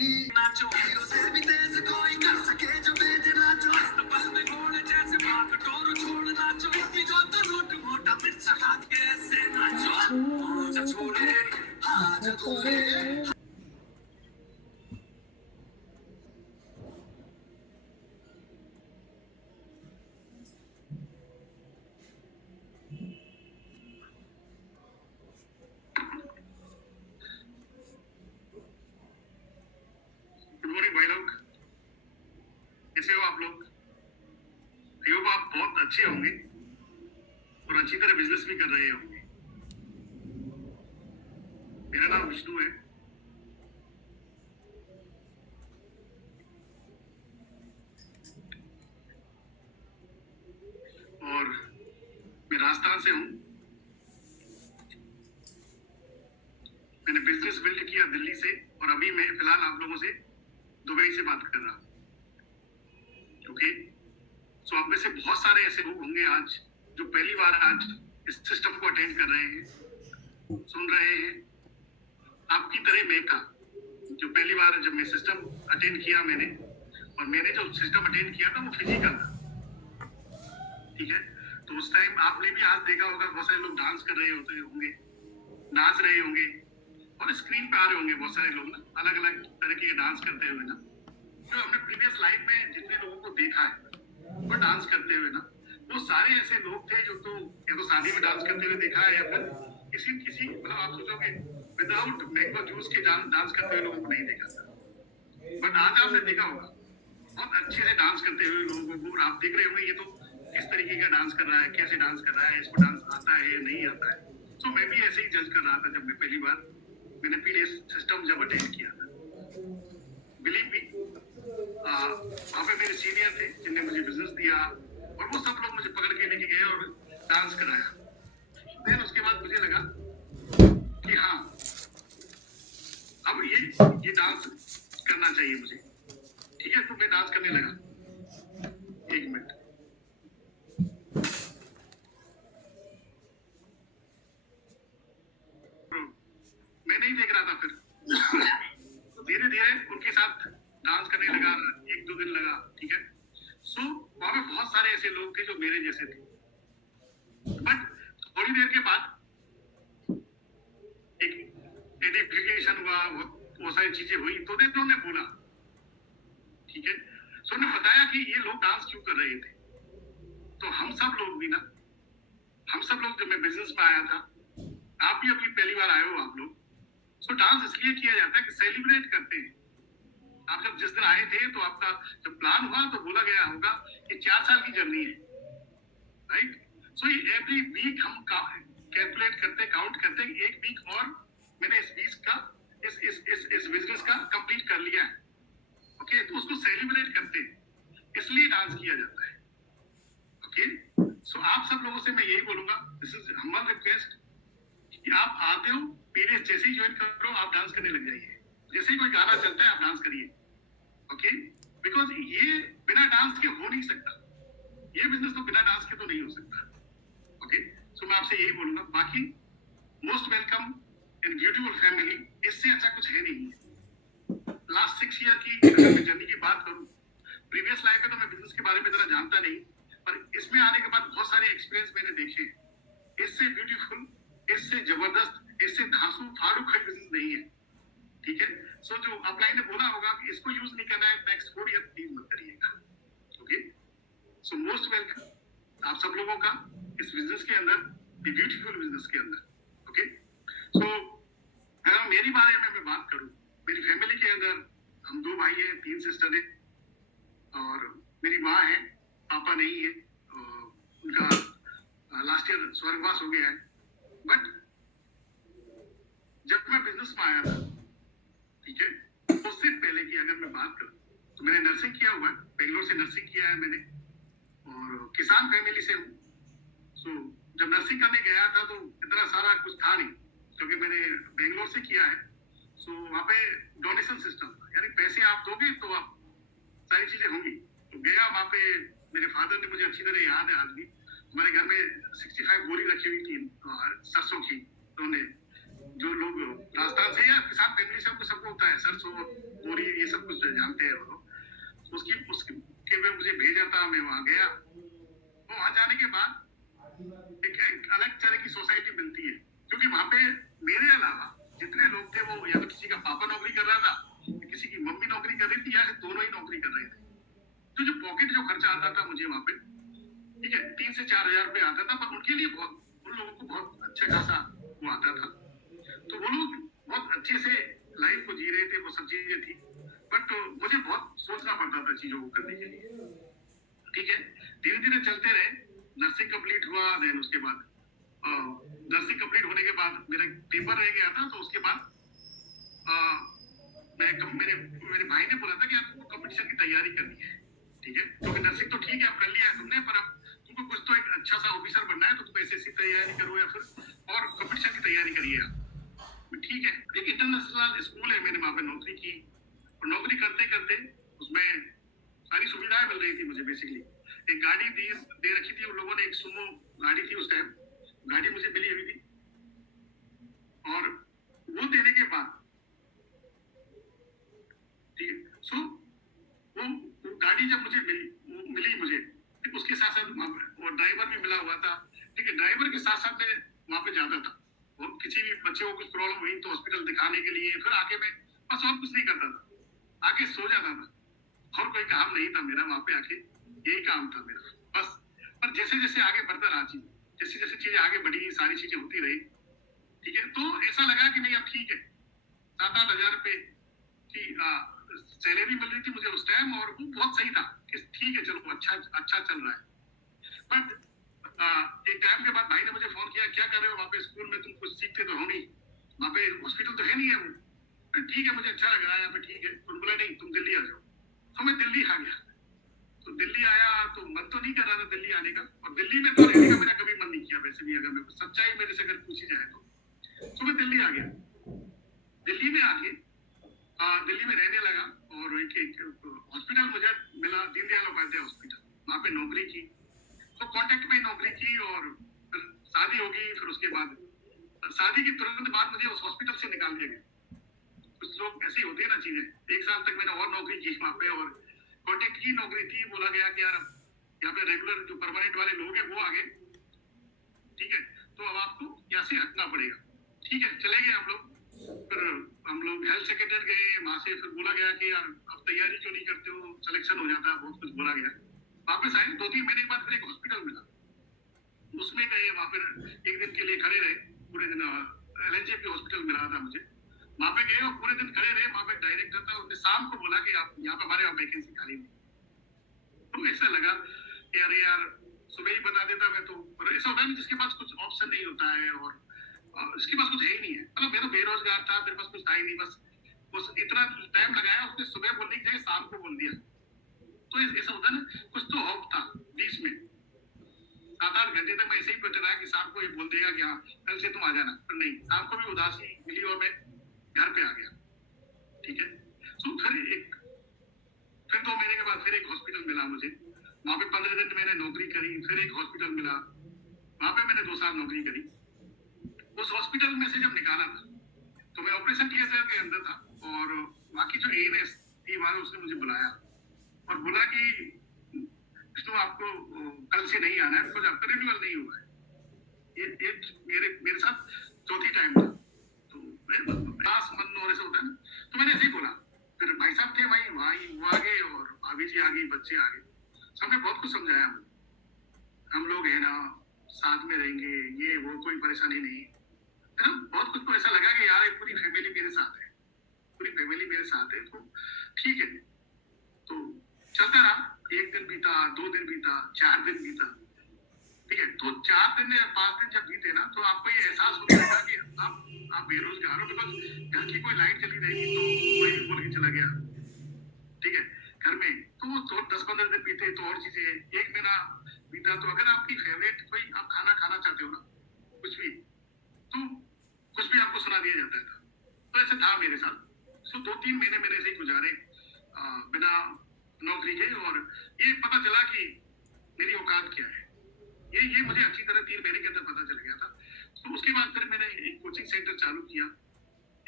नाचो hero से भी तेज कोई कर सके जो बेज नाचो अस्तबल में घोड़े जैसे भाग डोर छोड़ नाचो बिगो तो रोट मोटा मिर्च खा के ऐसे नाचो जा छोड़े हाथ धोले भाई लोग, कैसे हो आप लोग? आई होप आप बहुत अच्छे होंगे और अच्छी तरह बिजनेस भी कर रहे होंगे। मेरा नाम विष्णु है और मैं राजस्थान से हूँ। मैंने बिजनेस बिल्ड किया दिल्ली से और अभी मैं फिलहाल आप लोगों से दुबई से बात कर रहा हूँ। ओके, सो आप में से बहुत सारे ऐसे लोग होंगे आज जो पहली बार आज इस सिस्टम को अटेंड कर रहे हैं, सुन रहे हैं। आपकी तरह मैं का जो पहली बार जब मैं सिस्टम अटेंड किया और मैंने जो सिस्टम अटेंड किया था वो फिजिकल था, ठीक है। तो उस टाइम आपने भी आज देखा होगा बहुत सारे लोग डांस कर रहे होंगे, नाच रहे होंगे और स्क्रीन पे आ रहे होंगे बहुत सारे लोग ना अलग अलग तरह के डांस करते हुए ना। जो हमने प्रीवियस लाइफ में जितने लोगों को देखा है वो डांस करते हुए ना, वो सारे ऐसे लोग थे जो तो या तो शादी में डांस करते हुए देखा है या फिर किसी मतलब आप सोचोगे विदाउट मैंगो जूस के डांस करते हुए लोगों को नहीं देखा था। बट आज आपने देखा होगा बहुत अच्छे से डांस करते हुए लोगों को और आप देख रहे होंगे ये तो किस तरीके का डांस कर रहा है, कैसे डांस कर रहा है, इसको डांस आता है या नहीं आता है। तो मैं भी ऐसे ही जज कर रहा था जब मैं पहली बार मैंने पीडीएस सिस्टम जब अटेंड किया था। बिलीव मी, वहाँ पे मेरे सीनियर थे जिनने मुझे बिजनेस दिया और वो सब लोग मुझे पकड़ के लेके गए और डांस कराया। फिर उसके बाद मुझे लगा कि हाँ अब ये डांस करना चाहिए मुझे, ठीक है। तो मैं डांस करने लगा। एक मिनट, मैं नहीं देख रहा था। फिर धीरे धीरे उनके साथ डांस करने लगा, एक दो दिन लगा, ठीक है। सो वहां पे बहुत सारे ऐसे लोग थे जो मेरे जैसे थे। बट थोड़ी देर के बाद एक आइडेंटिफिकेशन हुआ, वो सारी चीजें हुई तो उन्होंने बोला, ठीक है। सो उन्होंने बताया कि ये लोग डांस क्यों कर रहे थे। तो हम सब लोग भी ना, हम सब लोग जब मैं बिजनेस में आया था, आप भी अपनी पहली बार आए हो आप लोग, सो डांस इसलिए किया जाता है कि सेलिब्रेट करते हैं। आप जब जिस दिन आए थे तो आपका जब प्लान हुआ तो बोला गया होगा कि 4 साल की जर्नी है, राइट। सो ये एवरी वीक हम कैलकुलेट करते, काउंट करते हैं एक वीक और मैंने इस बीच का इस बिजनेस का कंप्लीट कर लिया है। ओके, तो उसको सेलिब्रेट करते हैं, इसलिए डांस किया जाता है। ओके, सो आप सब लोगों से मैं यही बोलूंगा, दिस इज हम्बल रिक्वेस्ट कि आप आते हो पीरियड जैसे ही ज्वाइन करो आप डांस करने लग जाइए। जैसे ही कोई गाना चलता है आप डांस करिए। ओके, बिकॉज ये बिना डांस के हो नहीं सकता। ये बिजनेस तो बिना डांस के तो नहीं हो सकता। ओके, सो मैं आपसे यही बोलूंगा। बाकी most welcome in beautiful family, इससे अच्छा कुछ है नहीं। लास्ट 6 ईयर की अगर मैं जर्नी की बात करूं, प्रीवियस लाइफ में तो मैं बिजनेस के बारे में इतना जानता नहीं, पर इसमें आने के बाद बहुत सारे एक्सपीरियंस मैंने देखे। इससे ब्यूटीफुल, इससे जबरदस्त, इससे धांसू फाड़ू कोई बिजनेस नहीं है, ठीक है। सो जो अपलाइन ने बोला होगा कि इसको यूज नहीं करना है, नेक्स्ट 4 ईयर प्लीज मत करिएगा। ओके, सो मोस्ट वेलकम आप सब लोगों का इस बिजनेस के अंदर, ये ब्यूटीफुल बिजनेस के अंदर। ओके, सो अगर मेरी बारे में मैं बात करूं, मेरी फैमिली के अंदर हम 2 भाई हैं, 3 सिस्टर हैं और मेरी माँ है, पापा नहीं है। उनका लास्ट ईयर स्वर्गवास हो गया है। बट जब मैं बिजनेस में आया था, ठीक है, उससे पहले की अगर मैं बात करूं तो मैंने नर्सिंग किया हुआ है, बेंगलोर से नर्सिंग किया है मैंने और किसान फैमिली से हूँ। सो जब नर्सिंग करने गया था तो इतना सारा कुछ था नहीं, क्योंकि मैंने बेंगलोर से किया है। सो वहाँ पे डोनेशन सिस्टम था, यानी पैसे आप दोगे तो आप सारी चीजें होंगी। तो गया वहाँ पे, मेरे फादर ने, मुझे अच्छी तरह याद है आज भी, हमारे घर में 65 बोरी रखी हुई थी सरसों की। उन्होंने, जो लोग राजस्थान से या किसान फैमिली से, हमको सबको होता है सरसों पूरी ये सब कुछ जानते हैं वो लोग। उसकी उसके में मुझे भेजा था, मैं वहाँ गया। तो वहाँ जाने के बाद एक अलग तरह की सोसाइटी मिलती है, क्योंकि वहाँ पे मेरे अलावा जितने लोग थे वो या तो किसी का पापा नौकरी कर रहा था, या किसी की मम्मी नौकरी कर रही थी, या दोनों ही नौकरी कर रहे थे। तो जो पॉकेट जो खर्चा आता था मुझे वहाँ पे, ठीक है, 3 से 4 हज़ार रुपये आता था, पर उनके लिए बहुत, उन लोगों को बहुत अच्छा खासा वो आता था। तो वो लोग बहुत अच्छे से लाइफ को जी रहे थे, वो सब चीजें थी। बट मुझे बहुत सोचना पड़ता था चीजों को करने के लिए, ठीक है। धीरे धीरे चलते रहे, नर्सिंग कंप्लीट हुआ, देन उसके बाद नर्सिंग कंप्लीट होने के बाद मेरा पेपर रह गया था, तो उसके बाद मेरे मेरे भाई ने बोला था कि आपको कंपटीशन की तैयारी करनी है, ठीक है, क्योंकि नर्सिंग तो ठीक है अब कर लिया है तुमने, पर अब तुमको कुछ तो एक अच्छा सा ऑफिसर बनना है, तो तुम एसएससी तैयारी करो या फिर और कंपटीशन की तैयारी करिए आप। ठीक है, एक इंटरनेशनल स्कूल है, मैंने वहां पे नौकरी की, और नौकरी करते करते उसमें सारी सुविधाएं मिल रही थी मुझे। बेसिकली एक गाड़ी दे रखी थी उन लोगों ने, एक सुमो गाड़ी थी उस टाइम, गाड़ी मुझे मिली हुई थी। और वो देने के बाद, ठीक है, सो वो गाड़ी जब मुझे मिली मुझे, ठीक, उसके साथ साथ वो ड्राइवर भी मिला हुआ था, ठीक है। ड्राइवर के साथ साथ मैं वहां पे जाता था, और किसी भी बच्चे को कुछ प्रॉब्लम हुई तो हॉस्पिटल दिखाने के लिए, फिर आके मैं बस और कुछ नहीं करता था, आके सो जाता था, और कोई काम नहीं था मेरा वहां पे आके, यही काम था मेरा बस। पर जैसे जैसे आगे बढ़ता रहा चीज, जैसे जैसे चीजें आगे बढ़ी, सारी चीजें होती रही, ठीक है, तो ऐसा लगा कि नहीं अब ठीक है, 7-8 हज़ार रुपए की सैलरी मिल रही थी मुझे उस टाइम, और वो बहुत सही था कि ठीक है चलो अच्छा अच्छा चल रहा है। बट एक टाइम के बाद भाई ने मुझे फोन किया, क्या कर रहे हो वहाँ पे स्कूल में, तुम कुछ सीखते तो हो नहीं, वहाँ पे हॉस्पिटल तो है नहीं है वो। ठीक है, मुझे अच्छा लग रहा है यहाँ पे, ठीक है। तो बोला नहीं तुम दिल्ली आ जाओ। तो मैं दिल्ली आ गया। तो दिल्ली आया तो मन तो नहीं कर रहा था दिल्ली आने का, और दिल्ली में तो रहने का मेरा कभी मन नहीं किया वैसे भी, अगर मैं सच्चाई मेरे से अगर पूछी जाए तो मैं दिल्ली आ गया। दिल्ली में आके दिल्ली में रहने लगा, और एक हॉस्पिटल मुझे मिला, दीनदयाल उपाध्याय हॉस्पिटल, वहाँ पे नौकरी की। तो कांटेक्ट में नौकरी की, और फिर शादी हो गई। फिर उसके बाद शादी के तुरंत बाद मुझे उस हॉस्पिटल से निकाल दिया गया। कुछ लोग ऐसे होते हैं ना चीजें। 1 साल तक मैंने और नौकरी की वहाँ पे, और कांटेक्ट की नौकरी थी। बोला गया कि यार यहाँ पे रेगुलर जो परमानेंट वाले लोग हैं वो आ गए, ठीक है, तो अब आपको यहाँ से हटना पड़ेगा। ठीक है, चले गए हम लोग। फिर हम लोग हेल्थ सेक्रेटरी गए, वहां से फिर बोला गया कि यार अब तैयारी क्यों नहीं करते हो, सिलेक्शन हो जाता है, बहुत कुछ बोला गया। वापस आए, 2-3 महीने के बाद फिर एक हॉस्पिटल मिला, उसमें गए, वहां पर एक दिन के लिए खड़े रहे पूरे दिन। एलएनजे हॉस्पिटल मिला था मुझे, वहां पे गए और पूरे दिन खड़े रहे। वहां पे डायरेक्टर था, उसने शाम को बोला कि आप यहाँ पे हमारे यहाँ वैकेंसी खाली नहीं। तो ऐसा लगा कि अरे यार सुबह ही बता देता मैं तो। और ऐसा होता है जिसके पास कुछ ऑप्शन नहीं होता है, और इसके पास कुछ है ही नहीं है। मतलब मैं तो बेरोजगार था, मेरे पास कुछ था ही नहीं, बस इतना टाइम लगाया उसने, सुबह बोलने की जगह शाम को बोल दिया। तो ऐसा होता है ना, कुछ तो होप था बीच में। 7-8 घंटे तक मैं ऐसे ही बैठा रहा कि शाम को ये बोल देगा कि हाँ कल से तुम आ जाना, पर नहीं, शाम को भी उदासी मिली और मैं घर पे आ गया। ठीक है, तो फिर 2 महीने के बाद फिर एक हॉस्पिटल मिला मुझे, वहां पे 15 दिन मैंने नौकरी करी। फिर एक हॉस्पिटल मिला, वहां पे मैंने 2 साल नौकरी करी। उस हॉस्पिटल में से जब निकाला था तो मैं ऑपरेशन थिएटर के अंदर था, और बाकी जो एएनएस थी वहां, उसने मुझे बुलाया और बोला कि विष्णु आपको कल से नहीं आना है, बिकॉज आपका रिन्यूअल नहीं हुआ है। ये मेरे साथ चौथी टाइम था। तो दास मन और ऐसा होता है ना, तो मैंने ऐसे ही बोला। फिर भाई साहब थे भाई, भाई वो आ गए और भाभी जी आ गई, बच्चे आ गए, सबने बहुत कुछ समझाया मुझे। हम लोग है ना, साथ में रहेंगे, ये वो, कोई परेशानी नहीं है ना। बहुत कुछ तो ऐसा लगा कि यार एक पूरी फैमिली मेरे साथ है, पूरी फैमिली मेरे साथ है, तो ठीक है। तो चलता रहा। 1 दिन बीता, 2 दिन बीता, 4 दिन बीता, ठीक है। तो 4 दिन या 5 दिन जब बीते ना, तो आपको ये एहसास होने लगा कि आप बेरोजगार हो, बिकॉज घर की कोई लाइट चली रहेगी तो कोई भी बोल के चला गया, ठीक है, घर में। तो 10-15 दिन बीते तो और चीजें, 1 महीना बीता। तो अगर आपकी फेवरेट कोई आप खाना खाना चाहते हो ना, कुछ भी, तो कुछ भी आपको सुना दिया जाता था। तो ऐसे था मेरे साथ। सो 2-3 महीने मेरे ऐसे ही गुजारे बिना नौकरी के, और ये पता चला कि मेरी औकात क्या है। ये मुझे अच्छी तरह 3 महीने के अंदर पता चल गया था। तो उसके बाद फिर मैंने एक कोचिंग सेंटर चालू किया,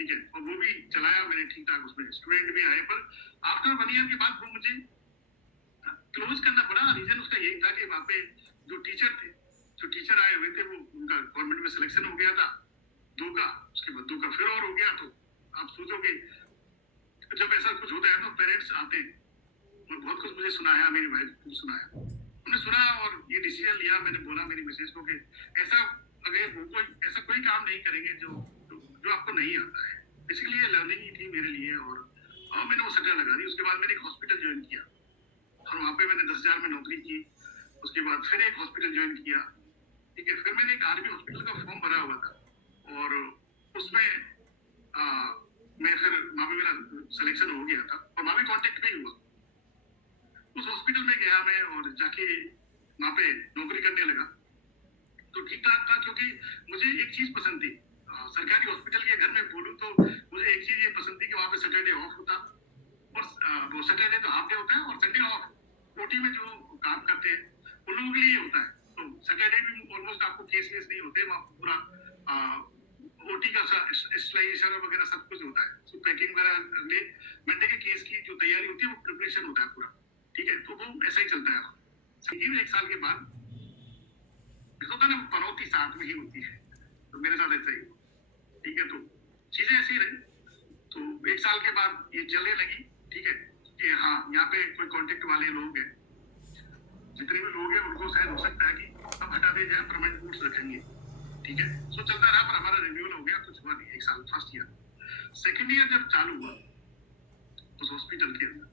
ठीक है, और वो भी चलाया मैंने ठीक ठाक, उसमें स्टूडेंट भी आए, पर आफ्टर 1 ईयर के बाद वो मुझे क्लोज करना पड़ा। रीजन उसका यही था कि वहाँ पे जो टीचर थे, जो टीचर आए हुए थे, वो उनका गवर्नमेंट में सिलेक्शन हो गया था 2 का, उसके बाद 2 का फिर और हो गया। तो आप सोचोगे जब ऐसा कुछ होता है तो पेरेंट्स आते हैं, और बहुत कुछ मुझे सुनाया, मेरी वाइफ को सुनाया, हमने सुना और ये डिसीजन लिया। मैंने बोला मेरी मिसेज को कि ऐसा अगर वो कोई ऐसा कोई काम नहीं करेंगे जो आपको नहीं आता है। बेसिकली ये लर्निंग ही थी मेरे लिए, और मैंने वो सटर लगा दी। उसके बाद मैंने एक हॉस्पिटल ज्वाइन किया, और वहाँ पे मैंने 10,000 में नौकरी की। उसके बाद फिर एक हॉस्पिटल ज्वाइन किया, ठीक है। फिर मैंने एक आर्मी हॉस्पिटल का फॉर्म भरा हुआ था, और उसमें मैं फिर वहाँ पे मेरा सिलेक्शन हो गया था, और वहाँ पे कॉन्टेक्ट भी हुआ। उस हॉस्पिटल में गया मैं, और जाके वहाँ पे नौकरी करने लगा। तो ठीक ठाक था, क्योंकि मुझे एक चीज पसंद थी, सरकारी हॉस्पिटल के घर में बोलूँ तो मुझे एक चीज ये पसंद थी कि वहाँ पे सैटरडे ऑफ होता, और वो सैटरडे तो हाफ डे होता है, और संडे ऑफ। ओटी में जो काम करते हैं उन लोगों के लिए होता है। तो सैटरडे भी ऑलमोस्ट आपको केस वेस नहीं होते, वहाँ पूरा ओटी का स्टेलाइजेशन वगैरह सब कुछ होता है। सो पैकिंग वगैरह ले मंडे के केस की जो तैयारी होती है वो प्रिपरेशन होता है पूरा, ठीक है। तो वो ऐसा ही चलता है। फिर 1 साल के बाद होता है ना, पनौती साथ में ही होती है, तो मेरे साथ ऐसा ही, ठीक है। तो चीजें ऐसी रही। तो 1 साल के बाद ये चलने लगी, ठीक है, कि हाँ यहाँ पे कोई कॉन्टेक्ट वाले लोग हैं, जितने भी लोग हैं उनको शायद हो सकता है कि अब हटा दे जाए, परमानेंट कोर्स रखेंगे, ठीक है। सो चलता रहा, पर हमारा रिन्यूअल हो गया, कुछ हुआ नहीं 1 साल, फर्स्ट ईयर। सेकेंड ईयर जब चालू हुआ उस हॉस्पिटल के अंदर,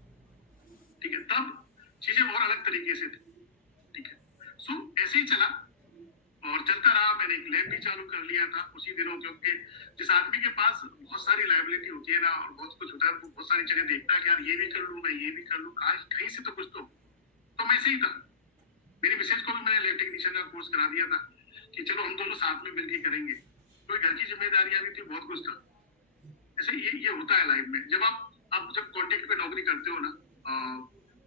ठीक है, तब चीजें और अलग तरीके से थी, ठीक है। सो ऐसे ही चला और चलता रहा। मैंने एक लैब भी चालू कर लिया था उसी दिनों, क्योंकि जिस आदमी के पास बहुत सारी लायबिलिटी होती है ना, और बहुत कुछ होता है, वो बहुत सारी चीजें देखता है कि यार ये भी कर लूं, मैं ये भी कर लूं, कहीं से तो कुछ तो मैं ऐसे ही था। मेरी मिसेज को भी मैंने लैब टेक्नीशियन का कोर्स करा दिया था कि चलो हम दोनों साथ में मिलकर करेंगे। कोई घर की जिम्मेदारियां भी थी, बहुत कुछ था। ऐसे ये होता है लाइफ में। जब आप जब कॉन्टेक्ट पे नौकरी करते हो ना,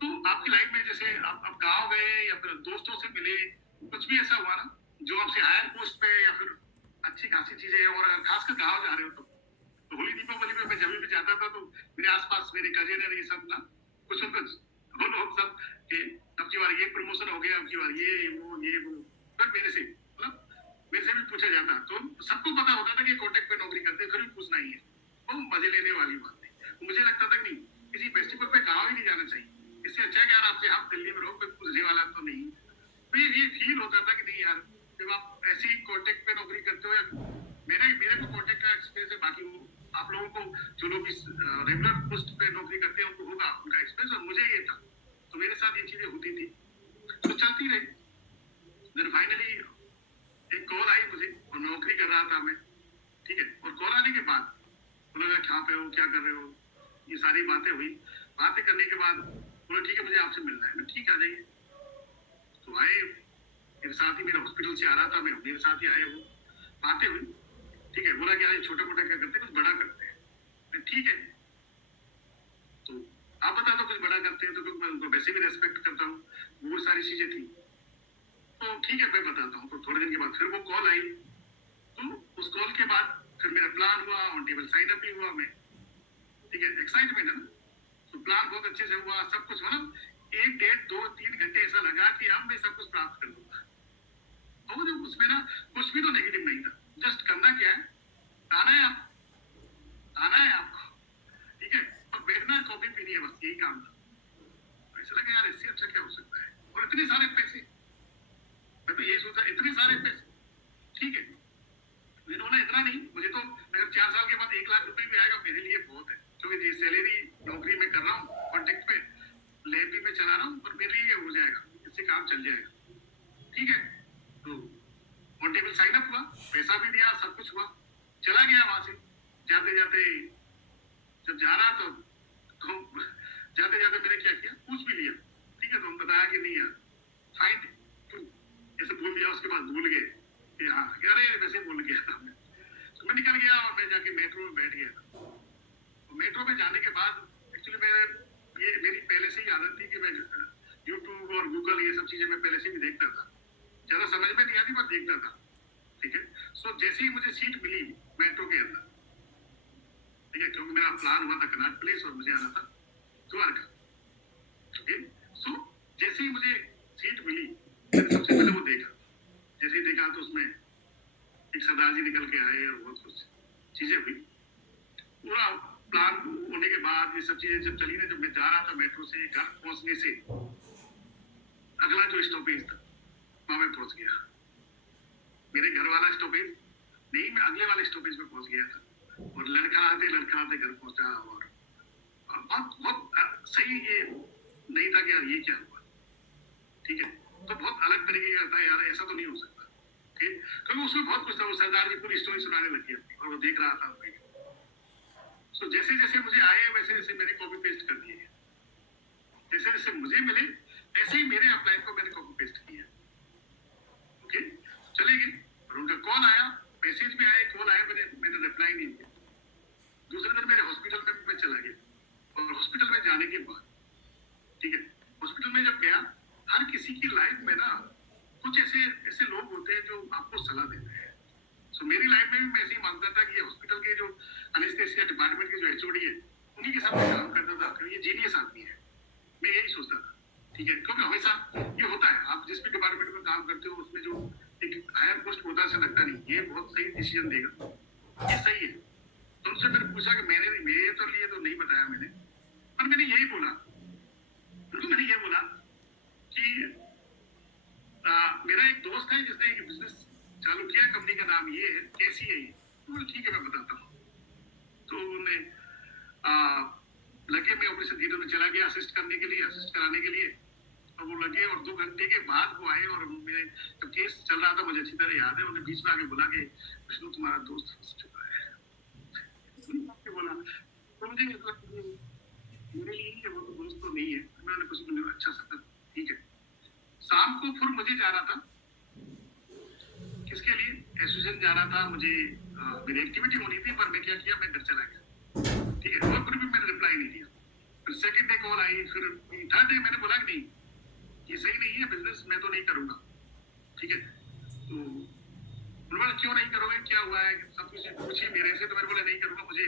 तो आपकी लाइफ में जैसे आप गाँव गए या फिर दोस्तों से मिले, कुछ भी ऐसा हुआ ना जो आपसे हायर पोस्ट पे या फिर अच्छी खासी चीजें, और अगर खासकर गाँव जा रहे हो तो होली दीपावली में मैं जब भी जाता था तो मेरे आसपास मेरे कजिन है, ये सब ना कुछ न कुछ वो लोग सब कि अब की बार ये प्रमोशन हो गया, अब की बार ये वो फिर मेरे से भी पूछा जाता। तो सबको पता होता था कि कॉन्टेक्ट पे नौकरी करते हैं, फिर भी पूछना ही है। वो मजे लेने वाली बात थी। मुझे लगता था कि नहीं, किसी फेस्टिवल पे गाँव ही नहीं जाना चाहिए, इससे अच्छा कि यार आपसे आप दिल्ली में रहो, कोई पूछने वाला तो नहीं। तो ये फील होता था कि नहीं यार, जब आप ऐसे ही कॉन्टेक्ट पे नौकरी करते हो, या मेरे को कॉन्टेक्ट का एक्सपीरियंस है, बाकी वो आप लोगों को जो लोग इस रेगुलर पोस्ट पे नौकरी करते हैं उनको होगा उनका एक्सपीरियंस, और मुझे ये था। तो मेरे साथ ये चीजें होती थी, तो चलती रही। देन फाइनली एक कॉल आई मुझे, और नौकरी कर रहा था मैं, ठीक है। और कॉल आने के बाद बोला कहाँ पे हो, क्या कर रहे हो, ये सारी बातें हुई। बातें करने के बाद बोला ठीक है मुझे आपसे मिलना है। मैं ठीक आ जाइए। तो आए, मेरे साथ ही, मेरे हॉस्पिटल से आ रहा था मैं, मेरे साथ ही आए वो, बातें हुई, ठीक है। बोला कि यार छोटा मोटा क्या करते हैं, कुछ बड़ा करते हैं। ठीक है, तो आप बता दो कुछ बड़ा करते हैं, तो क्योंकि मैं उनको वैसे भी रेस्पेक्ट करता हूँ, वो सारी चीजें थी। तो ठीक है मैं बताता हूँ। तो थोड़े दिन के बाद फिर वो कॉल आई। तो उस कॉल के बाद फिर मेरा प्लान हुआ, ऑन टेबल साइन अप भी हुआ मैं, ठीक है। एक्साइटमेंट है ना, तो प्लान बहुत अच्छे से हुआ, सब कुछ, मतलब 1 डेढ़ 2 3 घंटे ऐसा लगा कि अब मैं सब कुछ प्राप्त कर लूंगा। और उसमें ना कुछ भी तो नेगेटिव नहीं था, जस्ट करना क्या है, आना है आप, आना है आपको, ठीक है, और बैठना है, कॉफी पीनी है, बस यही काम था। ऐसा लगा यार इससे अच्छा क्या हो सकता है, और इतने सारे पैसे, मैं तो यही सोचा इतने सारे पैसे, ठीक है। मैंने बोला इतना नहीं, मुझे तो अगर 4 साल के बाद 1 लाख रुपए भी आएगा मेरे लिए बहुत है, क्योंकि ये सैलरी नौकरी में कर रहा हूँ, कॉन्टेक्ट पे लैब भी में चला रहा हूँ, और मेरे लिए हो जाएगा, इससे काम चल जाएगा, ठीक है। तो ऑन टेबल साइन अप हुआ, पैसा भी दिया, सब कुछ हुआ, चला गया वहां से। जाते जाते जब जा रहा तो जाते जाते मैंने क्या किया, पूछ भी लिया, ठीक है। तो हम बताया कि नहीं यार फाइन, तो ऐसे बोल दिया। उसके बाद भूल गए कि हाँ अरे वैसे बोल गया था मैं। तो मैं निकल गया और मैं जाके मेट्रो में बैठ गया। तो मेट्रो में जाने के बाद एक्चुअली मेरी पहले से ही आदत थी कि मैं यूट्यूब और गूगल ये सब चीजें मैं पहले से भी देखता था, ज्यादा समझ में नहीं आती पर देखता था, ठीक है। सो जैसे ही मुझे सीट मिली मेट्रो के अंदर, ठीक है, क्योंकि मेरा प्लान हुआ था कनॉट प्लेस और मुझे आना था द्वारका। ठीक है, सो जैसे ही मुझे सीट मिली मैंने सबसे पहले वो देखा, जैसे ही देखा तो उसमें एक सरदार जी निकल के आए और बहुत कुछ चीजें हुई। पूरा प्लान होने के बाद ये सब चीजें जब चली ना, जब मैं जा रहा था मेट्रो से घर पहुंचने से अगला जो स्टॉपेज था वहां मैं पहुंच गया। मेरे घर वाला स्टॉपेज नहीं, मैं अगले वाले स्टॉपेज पे पहुंच गया था और लड़का आते घर पहुंचा। और बहुत बहुत सही ये नहीं था कि यार ये क्या हुआ। ठीक है, तो बहुत अलग तरीके का था यार, ऐसा तो नहीं हो सकता। ठीक, क्योंकि उसमें बहुत कुछ था। वो सरदार जी पूरी स्टोरी सुनाने लगी अपनी और वो देख रहा था। सो जैसे जैसे मुझे आए वैसे वैसे मैंने कॉपी पेस्ट कर दिए। जैसे जैसे मुझे मिले ऐसे ही मेरे अप्लाई को मैंने कॉपी पेस्ट किया। ओके, चले गए और उनका कॉल आया, मैसेज भी आया, कॉल आया, मैंने रिप्लाई नहीं किया। दूसरे दिन मेरे हॉस्पिटल में मैं चला गया और हॉस्पिटल में जाने के बाद, ठीक है, हॉस्पिटल में जब गया, हर किसी की लाइफ में ना कुछ ऐसे ऐसे लोग होते हैं जो आपको सलाह देते हैं। सो मेरी लाइफ में भी मैं ऐसे ही मानता था कि ये हॉस्पिटल के जो एनेस्थेसिया डिपार्टमेंट के जो एचओडी है उन्हीं के साथ मैं काम करता था। ये जीनियस आदमी है, मैं यही सोचता था। ठीक है, क्योंकि हमेशा ये होता है, आप जिस भी डिपार्टमेंट में काम करते हो उसमें जो एक हायर पोस्ट होता है, ऐसा लगता नहीं ये बहुत सही डिसीजन देगा, ये सही है। तो उनसे मैंने पूछा कि मेरे तो लिए तो नहीं बताया मैंने, पर मैंने यही बोला, बिल्कुल मैंने ये बोला कि मेरा एक दोस्त है जिसने एक बिजनेस चालू किया, कंपनी का नाम ये है, कैसी है ये? तो ठीक है मैं बताता हूँ। तो उन्हें लगे, मैं ऑपरेशन थिएटर में चला गया असिस्ट करने के लिए, असिस्ट कराने के लिए। और वो लगे और 2 घंटे के बाद वो आए और मेरे जब केस चल रहा था, मुझे अच्छी तरह याद है, उन्हें बीच में आके बोला कि विष्णु तुम्हारा दोस्त फंस चुका है। बोला तो मुझे मेरे लिए ही है, वो तो दोस्त तो नहीं है। मैंने कुछ बोला, अच्छा सर ठीक है। शाम को फिर मुझे जाना था, किसके लिए, एसोसिएशन जाना था मुझे। मेरी एक्टिविटी होनी थी, पर मैं क्या किया, मैं घर चला गया। ठीक है, और फिर भी मैंने रिप्लाई नहीं दिया। फिर सेकंड डे कॉल आई, फिर थर्ड डे मैंने बोला कि नहीं ये सही नहीं है बिजनेस, मैं तो नहीं करूंगा। ठीक है, तो उन्होंने क्यों नहीं करोगे, क्या हुआ है, सब कुछ पूछिए मेरे से। तो मैंने बोला नहीं करूंगा, मुझे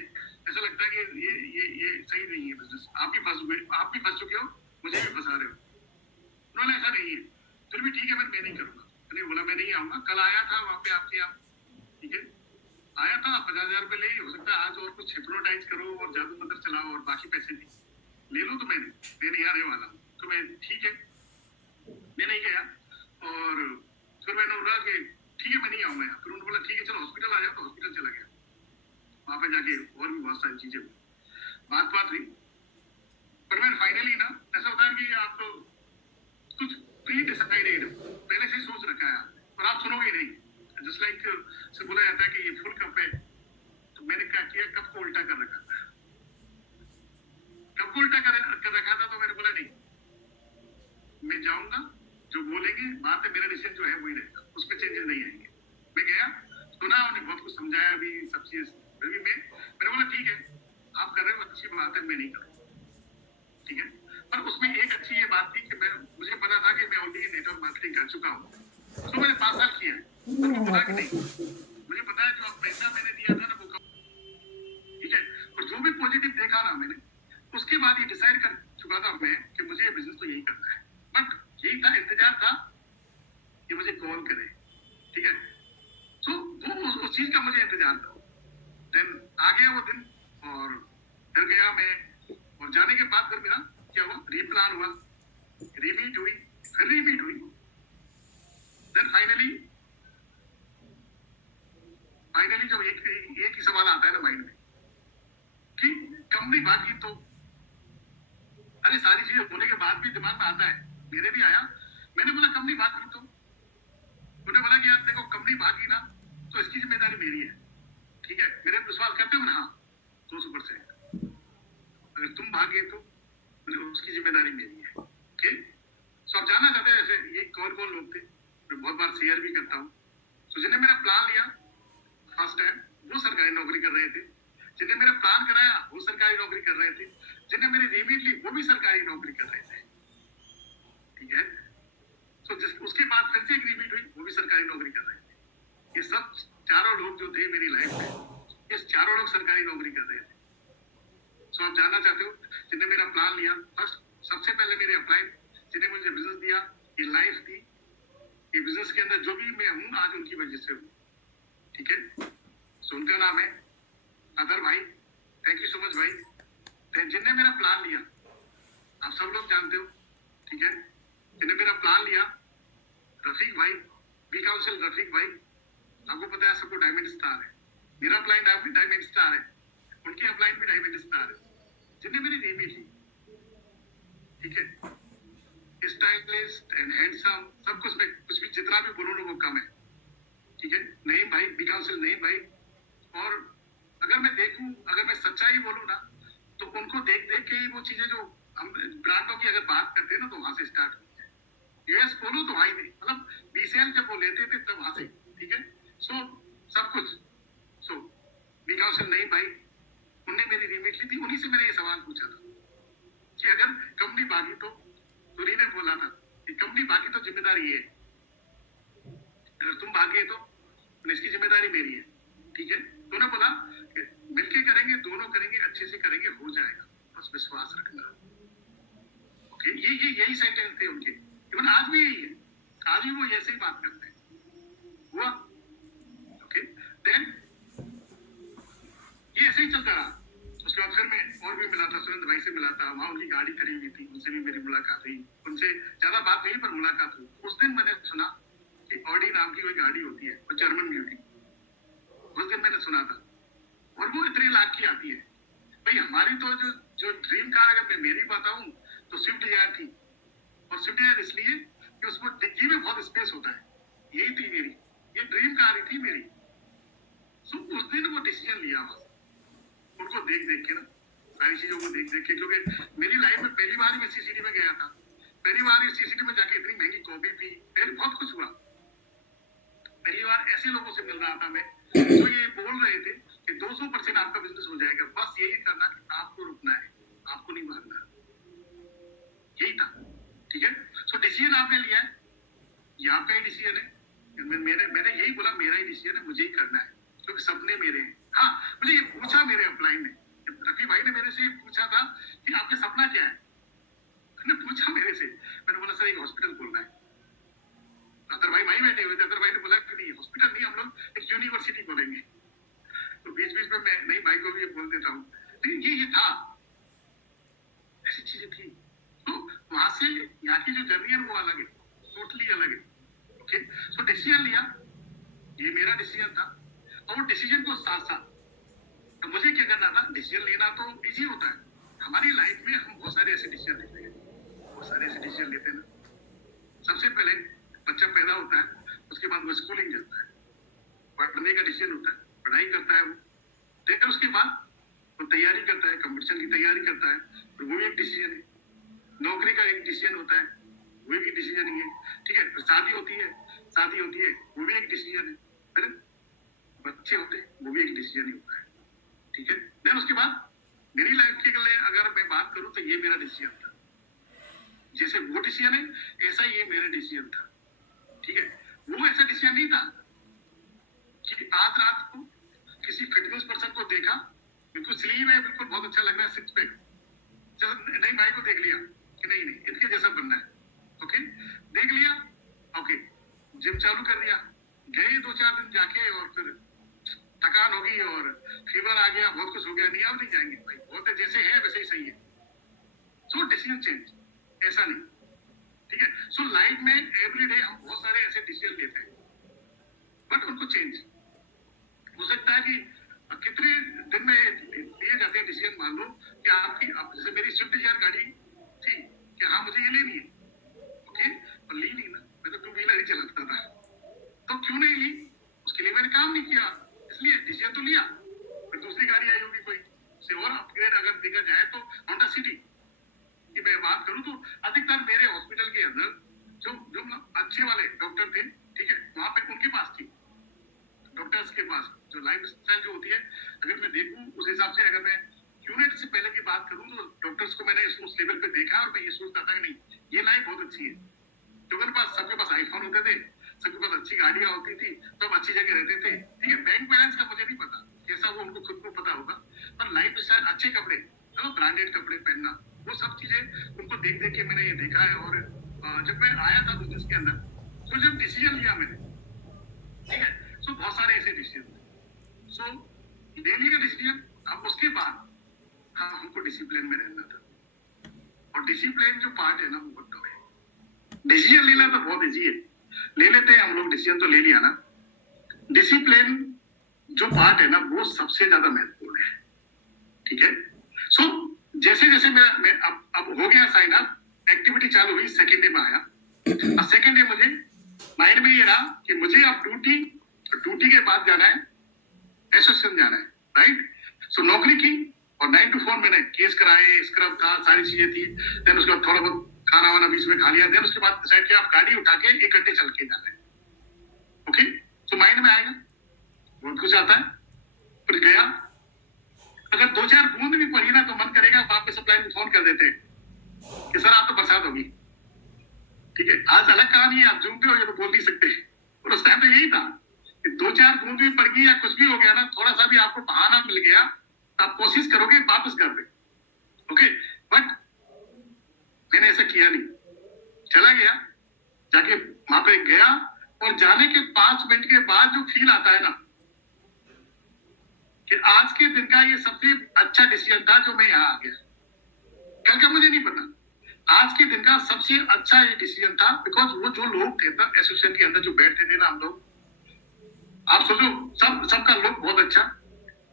ऐसा लगता है कि ये सही नहीं है बिजनेस। आप भी फंस गए, आप भी फंस चुके हो, मुझे भी फंसा रहे हो। उन्होंने ऐसा नहीं है, फिर भी ठीक है मैं नहीं करूंगा। मैंने बोला मैं नहीं आऊंगा। कल आया था वहां पे आपके यहाँ, ठीक है, आया था 50,000 रुपए ले, हो सकता है आज और कुछ हिप्नोटाइज करो और जादू मंत्र चलाओ और बाकी पैसे ले लो। तो मैं नहीं आने वाला। तो मैं ठीक है, मैं नहीं गया। और फिर मैंने बोला कि ठीक है मैं नहीं आऊंगा यहाँ। फिर उन्होंने बोला ठीक है चलो हॉस्पिटल आ जाओ। तो हॉस्पिटल चला गया, वहां पे जाके और भी बहुत सारी चीजें हुई, बात हुई। पर मैं फाइनली ना, ऐसा होता है कि आप तो कुछ प्री डिसाइडेड पहले से सोच रखा है और आप सुनोगे नहीं। जस्ट लाइक से बोला जाता है कि ये फुल कप है, तो मैंने क्या किया, कप को उल्टा कर रखा था। कप को उल्टा कर रखा था, तो मैंने बोला नहीं मैं जाऊंगा, जो बोलेंगे बात है, मेरा डिसीजन जो है वही रहेगा, उसमें चेंजेस नहीं आएंगे। मैं गया, सुना, उन्हें बहुत कुछ समझाया भी, सब चीज। फिर भी मैंने बोला ठीक है आप कर रहे हो अच्छी बात है, मैं नहीं करूँगा। ठीक है, पर उसमें एक अच्छी ये बात थी कि मुझे पता था कि मैं ऑलरेडी नेटवर्क मार्केटिंग कर चुका हूँ। तो मैंने 5 साल किया है, पर मैं बोला कि नहीं, मुझे पता है जो पैसा मैंने दिया था ना वो कम। ठीक है, और जो भी पॉजिटिव देखा ना मैंने, उसके बाद ये डिसाइड कर चुका था मैं कि मुझे बिजनेस तो यही करना है। बट यही था, इंतजार था कि मुझे कॉल करे। ठीक है, तो वो उस चीज का मुझे इंतजार था। देन आ गया वो दिन और फिर गया मैं। और जाने के बाद फिर मेरा क्या हुआ, रीप्लान हुआ, रीमीट हुई, फिर रीमीट हुई। देन फाइनली जब एक ही सवाल आता है ना माइंड में कि कंपनी भागी तो, अरे सारी चीजें होने के बाद भी दिमाग में आता है, मेरे भी आया। मैंने बोला कंपनी भागी तो, उन्होंने बोला कि यार देखो कंपनी भागी ना तो इसकी जिम्मेदारी मेरी है। ठीक है, मेरे पे विश्वास करते हो ना? हाँ 200%। अगर तुम भागे तो उसकी जिम्मेदारी मेरी है। ओके, सो आप जानना चाहते हैं ऐसे ये कौन कौन लोग थे, मैं बहुत बार शेयर भी करता हूँ। तो जिन्हें मेरा प्लान लिया फर्स्ट टाइम, वो सरकारी नौकरी कर रहे थे। जिन्हें मेरा प्लान कराया वो सरकारी नौकरी कर रहे थे। जिन्हें मेरी रीमीट ली वो भी सरकारी नौकरी कर रहे थे। ठीक है, तो उसके बाद फिर से एक रीमीट हुई, वो भी सरकारी नौकरी कर रहे थे। ये सब चारों लोग जो थे मेरी लाइफ में, ये चारों लोग सरकारी नौकरी कर रहे थे। सो आप जानना चाहते हो जिन्हें मेरा प्लान लिया, फर्स्ट सबसे पहले मेरे अपलाइन जिन्हें मुझे बिजनेस दिया, ये लाइफ दी, ये बिजनेस के अंदर जो भी मैं हूँ आज उनकी वजह से हूँ, ठीक है। सो उनका नाम है अदर भाई, थैंक यू सो मच भाई। जिनने मेरा प्लान लिया आप सब लोग जानते हो, ठीक है। जिन्हें मेरा प्लान लिया रफीक भाई, बी काउंसिल रफीक भाई, आपको पता है सबको डायमंड स्टार है, मेरा अपलाइन भी डायमंड स्टार है, उनकी अपलाइन भी डायमंड स्टार है, जिन्हें मेरी रीमी ली, ठीक है। स्टाइलिस्ट एंड हैंडसम सब कुछ, में कुछ भी जितना भी बोलो ना वो कम है, ठीक है। नहीं भाई, बी काउंसिल नहीं भाई। और अगर मैं देखूं, अगर मैं सच्चाई बोलूं ना, तो उनको देख देख के ही वो चीजें जो हम ब्रांडों की अगर बात करते हैं ना, तो वहां से स्टार्ट होती है। यूएस बोलो तो वहां नहीं, मतलब बीसीएल जब वो लेते थे तब वहां से, ठीक है। सो सब कुछ, सो बी काउंसिल नहीं भाई, उनने मेरी रीमेट ली थी, उन्हीं से मैंने ये सवाल पूछा था कि अगर कंपनी भागी तो उन्हीं ने बोला था कि कंपनी भागी तो जिम्मेदारी है, अगर तुम भागे तो इसकी जिम्मेदारी मेरी है, ठीक है। तो उन्होंने बोला कि मिलके करेंगे, दोनों करेंगे, अच्छे से करेंगे, हो जाएगा, बस विश्वास रखना, ओके। ये यही सेंटेंस थे उनके, इवन आज भी यही है, आज भी वो ऐसे ही बात करते हैं, हुआ, ओके। देन ये ऐसे ही चलता रहा। उसके बाद फिर मैं और भी मिला था, सुरेंद्र भाई से मिला था, वहां उनकी गाड़ी खड़ी हुई थी, उनसे भी मेरी मुलाकात हुई, उनसे ज्यादा बात नहीं पर मुलाकात हुई। उस दिन मैंने सुना कि ऑडी नाम की कोई गाड़ी होती है, वो जर्मन ब्यूटी, उस दिन मैंने सुना था, और वो इतने लाख की आती है। भाई हमारी तो जो जो ड्रीम कार अगर मैं मेरी बताऊं तो स्विफ्ट डिजायर थी, और स्विफ्ट डिजायर इसलिए कि उसमें डिग्गी में बहुत स्पेस होता है, यही थी मेरी, ये ड्रीम कार ही थी मेरी। सो उस दिन वो डिसीजन लिया, बस उनको देख देख के ना, सारी चीजों को देख देख के, क्योंकि मेरी लाइफ में पहली बार मैं सीसीडी में गया था, पहली बार इस सीसीडी में जाके इतनी महंगी कॉफी पी, फिर बहुत कुछ हुआ। पहली बार ऐसे लोगों से मिल रहा था मैं जो ये बोल रहे थे कि 200% आपका बिजनेस हो जाएगा, बस यही करना कि आपको रुकना है, आपको नहीं भागना, यही था, ठीक है। सो डिसीजन आपने लिया है, ये आपका ही डिसीजन है, मैंने यही बोला मेरा ही डिसीजन है, मुझे ही करना है, क्योंकि सपने मेरे हैं। हाँ, मुझे ये पूछा मेरे अपलाइन ने, रफी भाई ने मेरे से पूछा था कि आपका सपना क्या है, मैंने पूछा मेरे से, मैंने बोला सर एक हॉस्पिटल खोलना है। अदर भाई वहीं बैठे हुए थे, अदर भाई ने बोला कि नहीं हॉस्पिटल नहीं, हम लोग एक यूनिवर्सिटी खोलेंगे। तो बीच बीच में मैं नई भाई को भी बोल देता हूँ, लेकिन ये था, ऐसी चीजें थी। तो वहां से यहाँ की जो जर्नी है वो अलग है, टोटली अलग है, ओके। सो डिसीजन लिया, ये मेरा डिसीजन था, और वो डिसीजन को साथ साथ तो मुझे क्या करना था, डिसीजन लेना तो इजी होता है, हमारी लाइफ में हम बहुत सारे ऐसे डिसीजन लेते हैं, बहुत सारे ऐसे डिसीजन लेते हैं ना। सबसे पहले बच्चा पैदा होता है, उसके बाद वो स्कूलिंग जाता है, पढ़ने का डिसीजन होता है, पढ़ाई करता है वो, फिर उसके बाद वो तैयारी करता है, कंपटीशन की तैयारी करता है, तो वो भी एक डिसीजन है। नौकरी का एक डिसीजन होता है, वो भी डिसीजन ही है, ठीक है। फिर शादी होती है, वो भी एक डिसीजन है, फिर बच्चे होते हैं, वो भी एक डिसीजन ही होता है, ठीक है। देन उसके बाद मेरी लाइफ के लिए अगर मैं बात करूं तो ये मेरा डिसीजन था, जैसे वो डिसीजन है ऐसा ये मेरा डिसीजन था, ठीक है। वो ऐसा डिसीजन नहीं था कि आज रात को किसी फिटनेस पर्सन को देखा, बिल्कुल स्लीव है, बिल्कुल बहुत अच्छा लग रहा है, सिक्स पैक, चलो नई भाई को देख लिया कि नहीं नहीं इनके जैसा बनना है, ओके, देख लिया, ओके, जिम चालू कर दिया, गए 2-4 दिन जाके, और फिर थकान होगी और फीवर आ गया, बहुत कुछ हो गया, नहीं अब नहीं जाएंगे भाई, बहुत है जैसे है वैसे ही सही है। सो डिसीजन चेंज, ऐसा नहीं, ठीक है। सो लाइफ में एवरीडे हम बहुत सारे ऐसे डिसीजन लेते हैं, बट उनको चेंज हो सकता है कि कितने दिन में लिए जाते हैं डिसीजन। मान लो कि आपकी जैसे मेरी स्विफ्ट डिजायर गाड़ी थी कि हाँ मुझे ये लेनी है, ओके, और ली नहीं ना, मैं तो 2 व्हीलर ही चलाता था, तो क्यों नहीं ली, उसके लिए मैंने काम नहीं किया, इसलिए डिसीजन तो लिया। फिर दूसरी गाड़ी आई होगी कोई से और अपग्रेड अगर देखा जाए तो होंडा सिटी की मैं बात करूं तो अधिकतर मेरे हॉस्पिटल के अंदर जो जो अच्छे वाले डॉक्टर थे, ठीक है, वहां पे उनके पास थी, डॉक्टर्स के पास जो लाइफ स्टाइल जो होती है, अगर मैं देखूं उस हिसाब से, अगर मैं यूनिट से पहले की बात करूं तो डॉक्टर्स को मैंने उस लेवल पे देखा, और मैं ये सोचता था कि नहीं ये लाइफ बहुत अच्छी है, क्योंकि पास सबके पास आईफोन होते थे, सबके पास अच्छी गाड़ियां होती थी, सब अच्छी जगह रहते थे, ठीक है। बैंक बैलेंस का मुझे नहीं पता, कैसा वो उनको खुद को पता होगा, पर लाइफ स्टाइल, अच्छे कपड़े, चलो ब्रांडेड कपड़े पहनना, वो सब चीजें उनको देख देख के मैंने ये देखा है। और जब मैं आया था बिजनेस के अंदर, तो जब डिसीजन लिया मैंने, ठीक है, सो बहुत सारे ऐसे डिसीजन थे। सो ले लिया डिसीजन। अब उसके बाद हाँ, हमको डिसिप्लिन में रहना था, और डिसिप्लिन जो पार्ट है ना वो बहुत कम है। डिसीजन लेना तो बहुत इजी है, ले लेते हैं हम लोग, डिसीजन तो ले लिया ना। डिसिप्लिन जो पार्ट है ना वो सबसे ज्यादा महत्वपूर्ण है, ठीक है। सो जैसे जैसे मैं अब हो गया साइन अप, एक्टिविटी चालू हुई, सेकेंड डे में आया। और सेकेंड डे मुझे माइंड में ये रहा कि मुझे अब ड्यूटी के बाद जाना है, एसोसिएशन जाना है, राइट। सो नौकरी की, और 9 to 4 मैंने केस कराए, स्क्रब था, सारी चीजें थी। देन उसके बाद थोड़ा बहुत खाना वाना बीच में खा लिया। देन उसके बाद डिसाइड किया आप गाड़ी उठा के 1 घंटे चल के जाना है। ओके, तो माइंड में आएगा, बहुत कुछ आता है। फिर गया, अगर 2-4 बूंद भी पड़ी ना तो मन करेगा वापस सप्लाई को फोन कर देते कि सर आप तो बरसात होगी, ठीक है। आज अलग कहानी है, आप जूम पे हो ये तो बोल नहीं सकते, और उस टाइम पे यही था कि 2-4 बूंद भी पड़ गई या कुछ भी हो गया ना, थोड़ा सा भी आपको बहाना मिल गया, आप कोशिश करोगे वापस कर दे। ओके, बट मैंने ऐसा किया नहीं, चला गया, जाके वहां पे गया, और जाने के 5 मिनट के बाद जो फील आता है ना कि आज के दिन का ये सबसे अच्छा डिसीजन था जो मैं यहाँ आ गया। कल का मुझे नहीं पता, आज के दिन का सबसे अच्छा ये डिसीजन था। बिकॉज वो जो लोग थे ना एसोसिएशन के अंदर जो बैठते थे ना हम लोग, आप सोचो, सबका लुक बहुत अच्छा,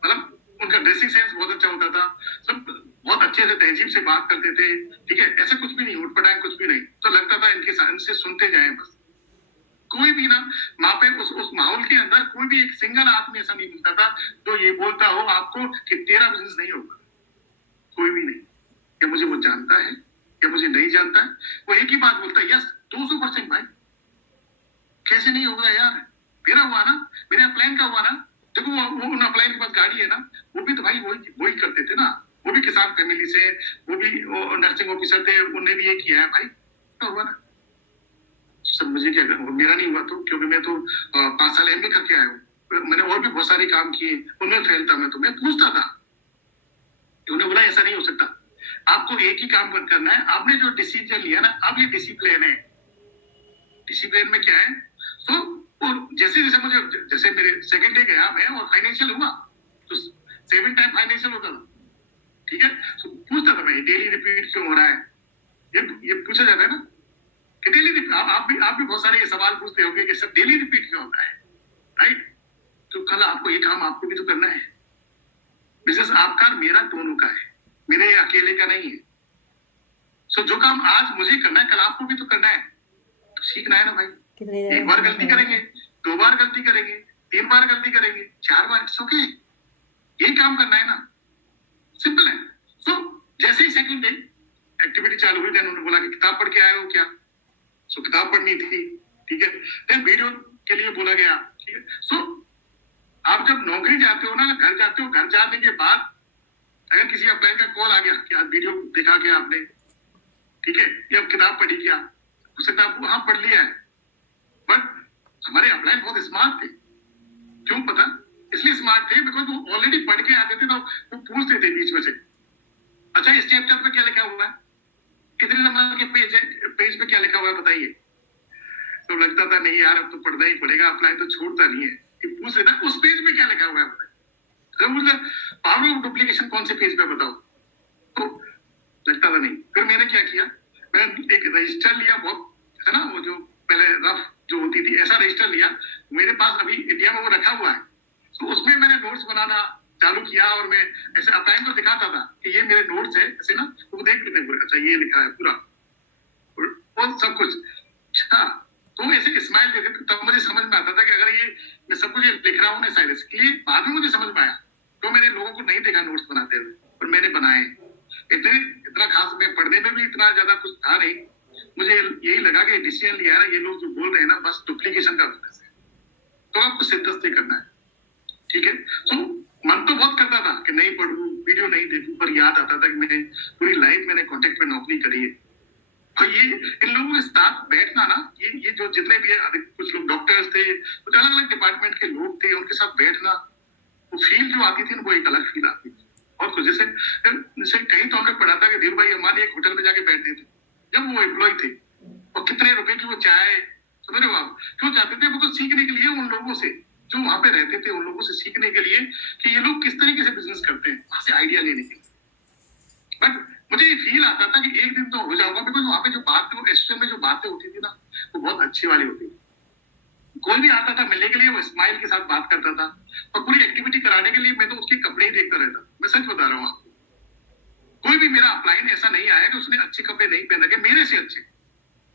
मतलब उनका ड्रेसिंग सेंस बहुत अच्छा होता था, सब बहुत अच्छे से तहजीब से बात करते थे, ठीक है। ऐसा कुछ भी नहीं, उठपटांग कुछ भी नहीं, तो लगता था इनसे सुनते जाएं बस। कोई भी ना वहां पे उस माहौल के अंदर कोई भी एक सिंगल आदमी ऐसा नहीं मिलता था जो ये बोलता हो आपको कि तेरा बिजनेस नहीं होगा। कोई भी नहीं, क्या मुझे वो जानता है या मुझे नहीं जानता है, वो एक ही बात बोलता है, यस 200% भाई, कैसे नहीं होगा यार, मेरा हुआ ना, मेरे अपलाइन का हुआ ना। देखो वो उन अपलाइन के पास गाड़ी है ना, वो भी तो भाई वही करते थे ना, वो भी किसान फैमिली से, वो भी नर्सिंग ऑफिसर थे, उन्होंने भी ये किया है भाई, तो हुआ ना। सब मुझे क्या करना, मेरा नहीं हुआ तो, क्योंकि मैं तो 5 साल एमबी करके आया हूँ, मैंने और भी बहुत सारे काम किए, उनमें फेल था मैं, तो मैं पूछता था, उन्होंने बोला ऐसा नहीं हो सकता, आपको एक ही काम मत करना है, आपने जो डिसीजन लिया ना, अब ये डिसिप्लिन है। डिसिप्लिन में क्या है, सो जैसे जैसे मुझे, जैसे मेरे सेकंड डे गया मैं और फाइनेंशियल हुआ, तो 7 टाइम फाइनेंशियल होता था, ठीक है। तो पूछता था मैं डेली रिपीट क्यों हो रहा है, ये पूछा जाता है ना कि डेली रिपीट। आप भी बहुत सारे ये सवाल पूछते होंगे कि सर डेली रिपीट क्यों होता है, राइट। तो कल आपको ये काम आपको भी तो करना है, बिजनेस आपका मेरा दोनों का है, मेरे अकेले का नहीं है। सो जो काम आज मुझे करना है कल आपको भी तो करना है, तो सीखना है ना भाई। एक बार गलती करेंगे, 2 बार गलती करेंगे, 3 बार गलती करेंगे, 4 बार, इट्स ओके, यही काम करना है ना, सिंपल है। सो जैसे ही सेकंड डे एक्टिविटी चालू हुई, देन उन्होंने बोला कि किताब पढ़ के आए हो क्या। सो किताब पढ़नी थी, ठीक है। देन वीडियो के लिए बोला गया, ठीक है। सो आप जब नौकरी जाते हो ना, घर जाते हो, घर जाने के बाद अगर किसी अपलाइन का कॉल आ गया कि आज वीडियो देखा क्या आपने, ठीक है, या किताब पढ़ी क्या, हो सकता है हाँ पढ़ लिया है, बट हमारे अपलाइन बहुत स्मार्ट थे। क्यों पता, इसलिए स्मार्ट थे बिकॉज वो ऑलरेडी पढ़ के आते थे, तो वो पूछते थे बीच में से, अच्छा इस चैप्टर पे क्या लिखा हुआ है, कितने नंबर के पेज पे क्या लिखा हुआ है बताइए। तो लगता था नहीं यार अब तो पढ़ना ही पड़ेगा, अपलाइन तो छोड़ता नहीं है, कि पूछ लेता उस पेज पे क्या लिखा हुआ है बताइए, पावर ऑफ डुप्लीकेशन कौन से पेज पे बताओ, तो लगता था नहीं। फिर मैंने क्या किया, मैंने एक रजिस्टर लिया, बहुत है ना वो जो पहले रफ जो होती थी, ऐसा रजिस्टर लिया, मेरे पास अभी इंडिया में वो रखा हुआ है। तो उसमें मैंने नोट्स बनाना चालू किया, और मैं ऐसे अपलाइन को दिखाता था कि ये मेरे नोट्स है, ऐसे ना वो देख लेते पूरे, अच्छा ये लिखा है पूरा और सब कुछ, अच्छा। तो ऐसे स्माइल देते थे, तब मुझे समझ में आता था कि अगर ये मैं सब कुछ लिख रहा हूँ ना शायद इसलिए, बाद में मुझे समझ में आया। तो मैंने लोगों को नहीं देखा नोट्स बनाते हुए, और मैंने बनाए। इतना खास, मैं पढ़ने में भी इतना ज्यादा कुछ था नहीं, मुझे यही लगा कि डिसीजन लिया है ये लोग जो बोल रहे हैं ना बस डुप्लीकेशन का बिजनेस है, तो आपको सिंथेसिस नहीं करना है, ठीक है। तो मन तो बहुत करता था कि नहीं पढ़ूं, वीडियो नहीं देखूं, पर याद आता था कि मैंने पूरी लाइफ मैंने कॉन्टेक्ट में नौकरी करी है, और ये इन लोगों के साथ बैठना ना, ये जो जितने भी है, कुछ लोग डॉक्टर्स थे, कुछ अलग अलग डिपार्टमेंट के लोग थे, उनके साथ बैठना, वो फील जो आती थी ना वो एक अलग फील आती थी। बहुत कुछ। जैसे जैसे कहीं तो हमने पढ़ा था कि धीरू भाई हमारे एक होटल में जाके बैठते थे जब वो एम्प्लॉय थे, और कितने रुपए की वो चाय, समझ रहे हो आप, क्यों जाते थे? वो तो सीखने के लिए उन लोगों से जो वहां पे रहते थे, उन लोगों से सीखने के लिए कि ये लोग किस तरीके से बिजनेस करते हैं, वहां से आइडिया लेने के लिए। बट मुझे ये फील आता था कि एक दिन तो हो जाऊंगा, बिकॉज वहां पे जो बात वो एसोसिएशन में जो बातें होती थी ना, वो बहुत अच्छी वाली होती थी। कोई भी आता था मिलने के लिए, वो स्माइल के साथ बात करता था, और पूरी एक्टिविटी कराने के लिए मैं तो उसके कपड़े ही देखता रहता। मैं सच बता रहा हूँ आपको, कोई भी मेरा अपलाइन ऐसा नहीं आया कि उसने अच्छे कपड़े नहीं पहन रखे मेरे से अच्छे,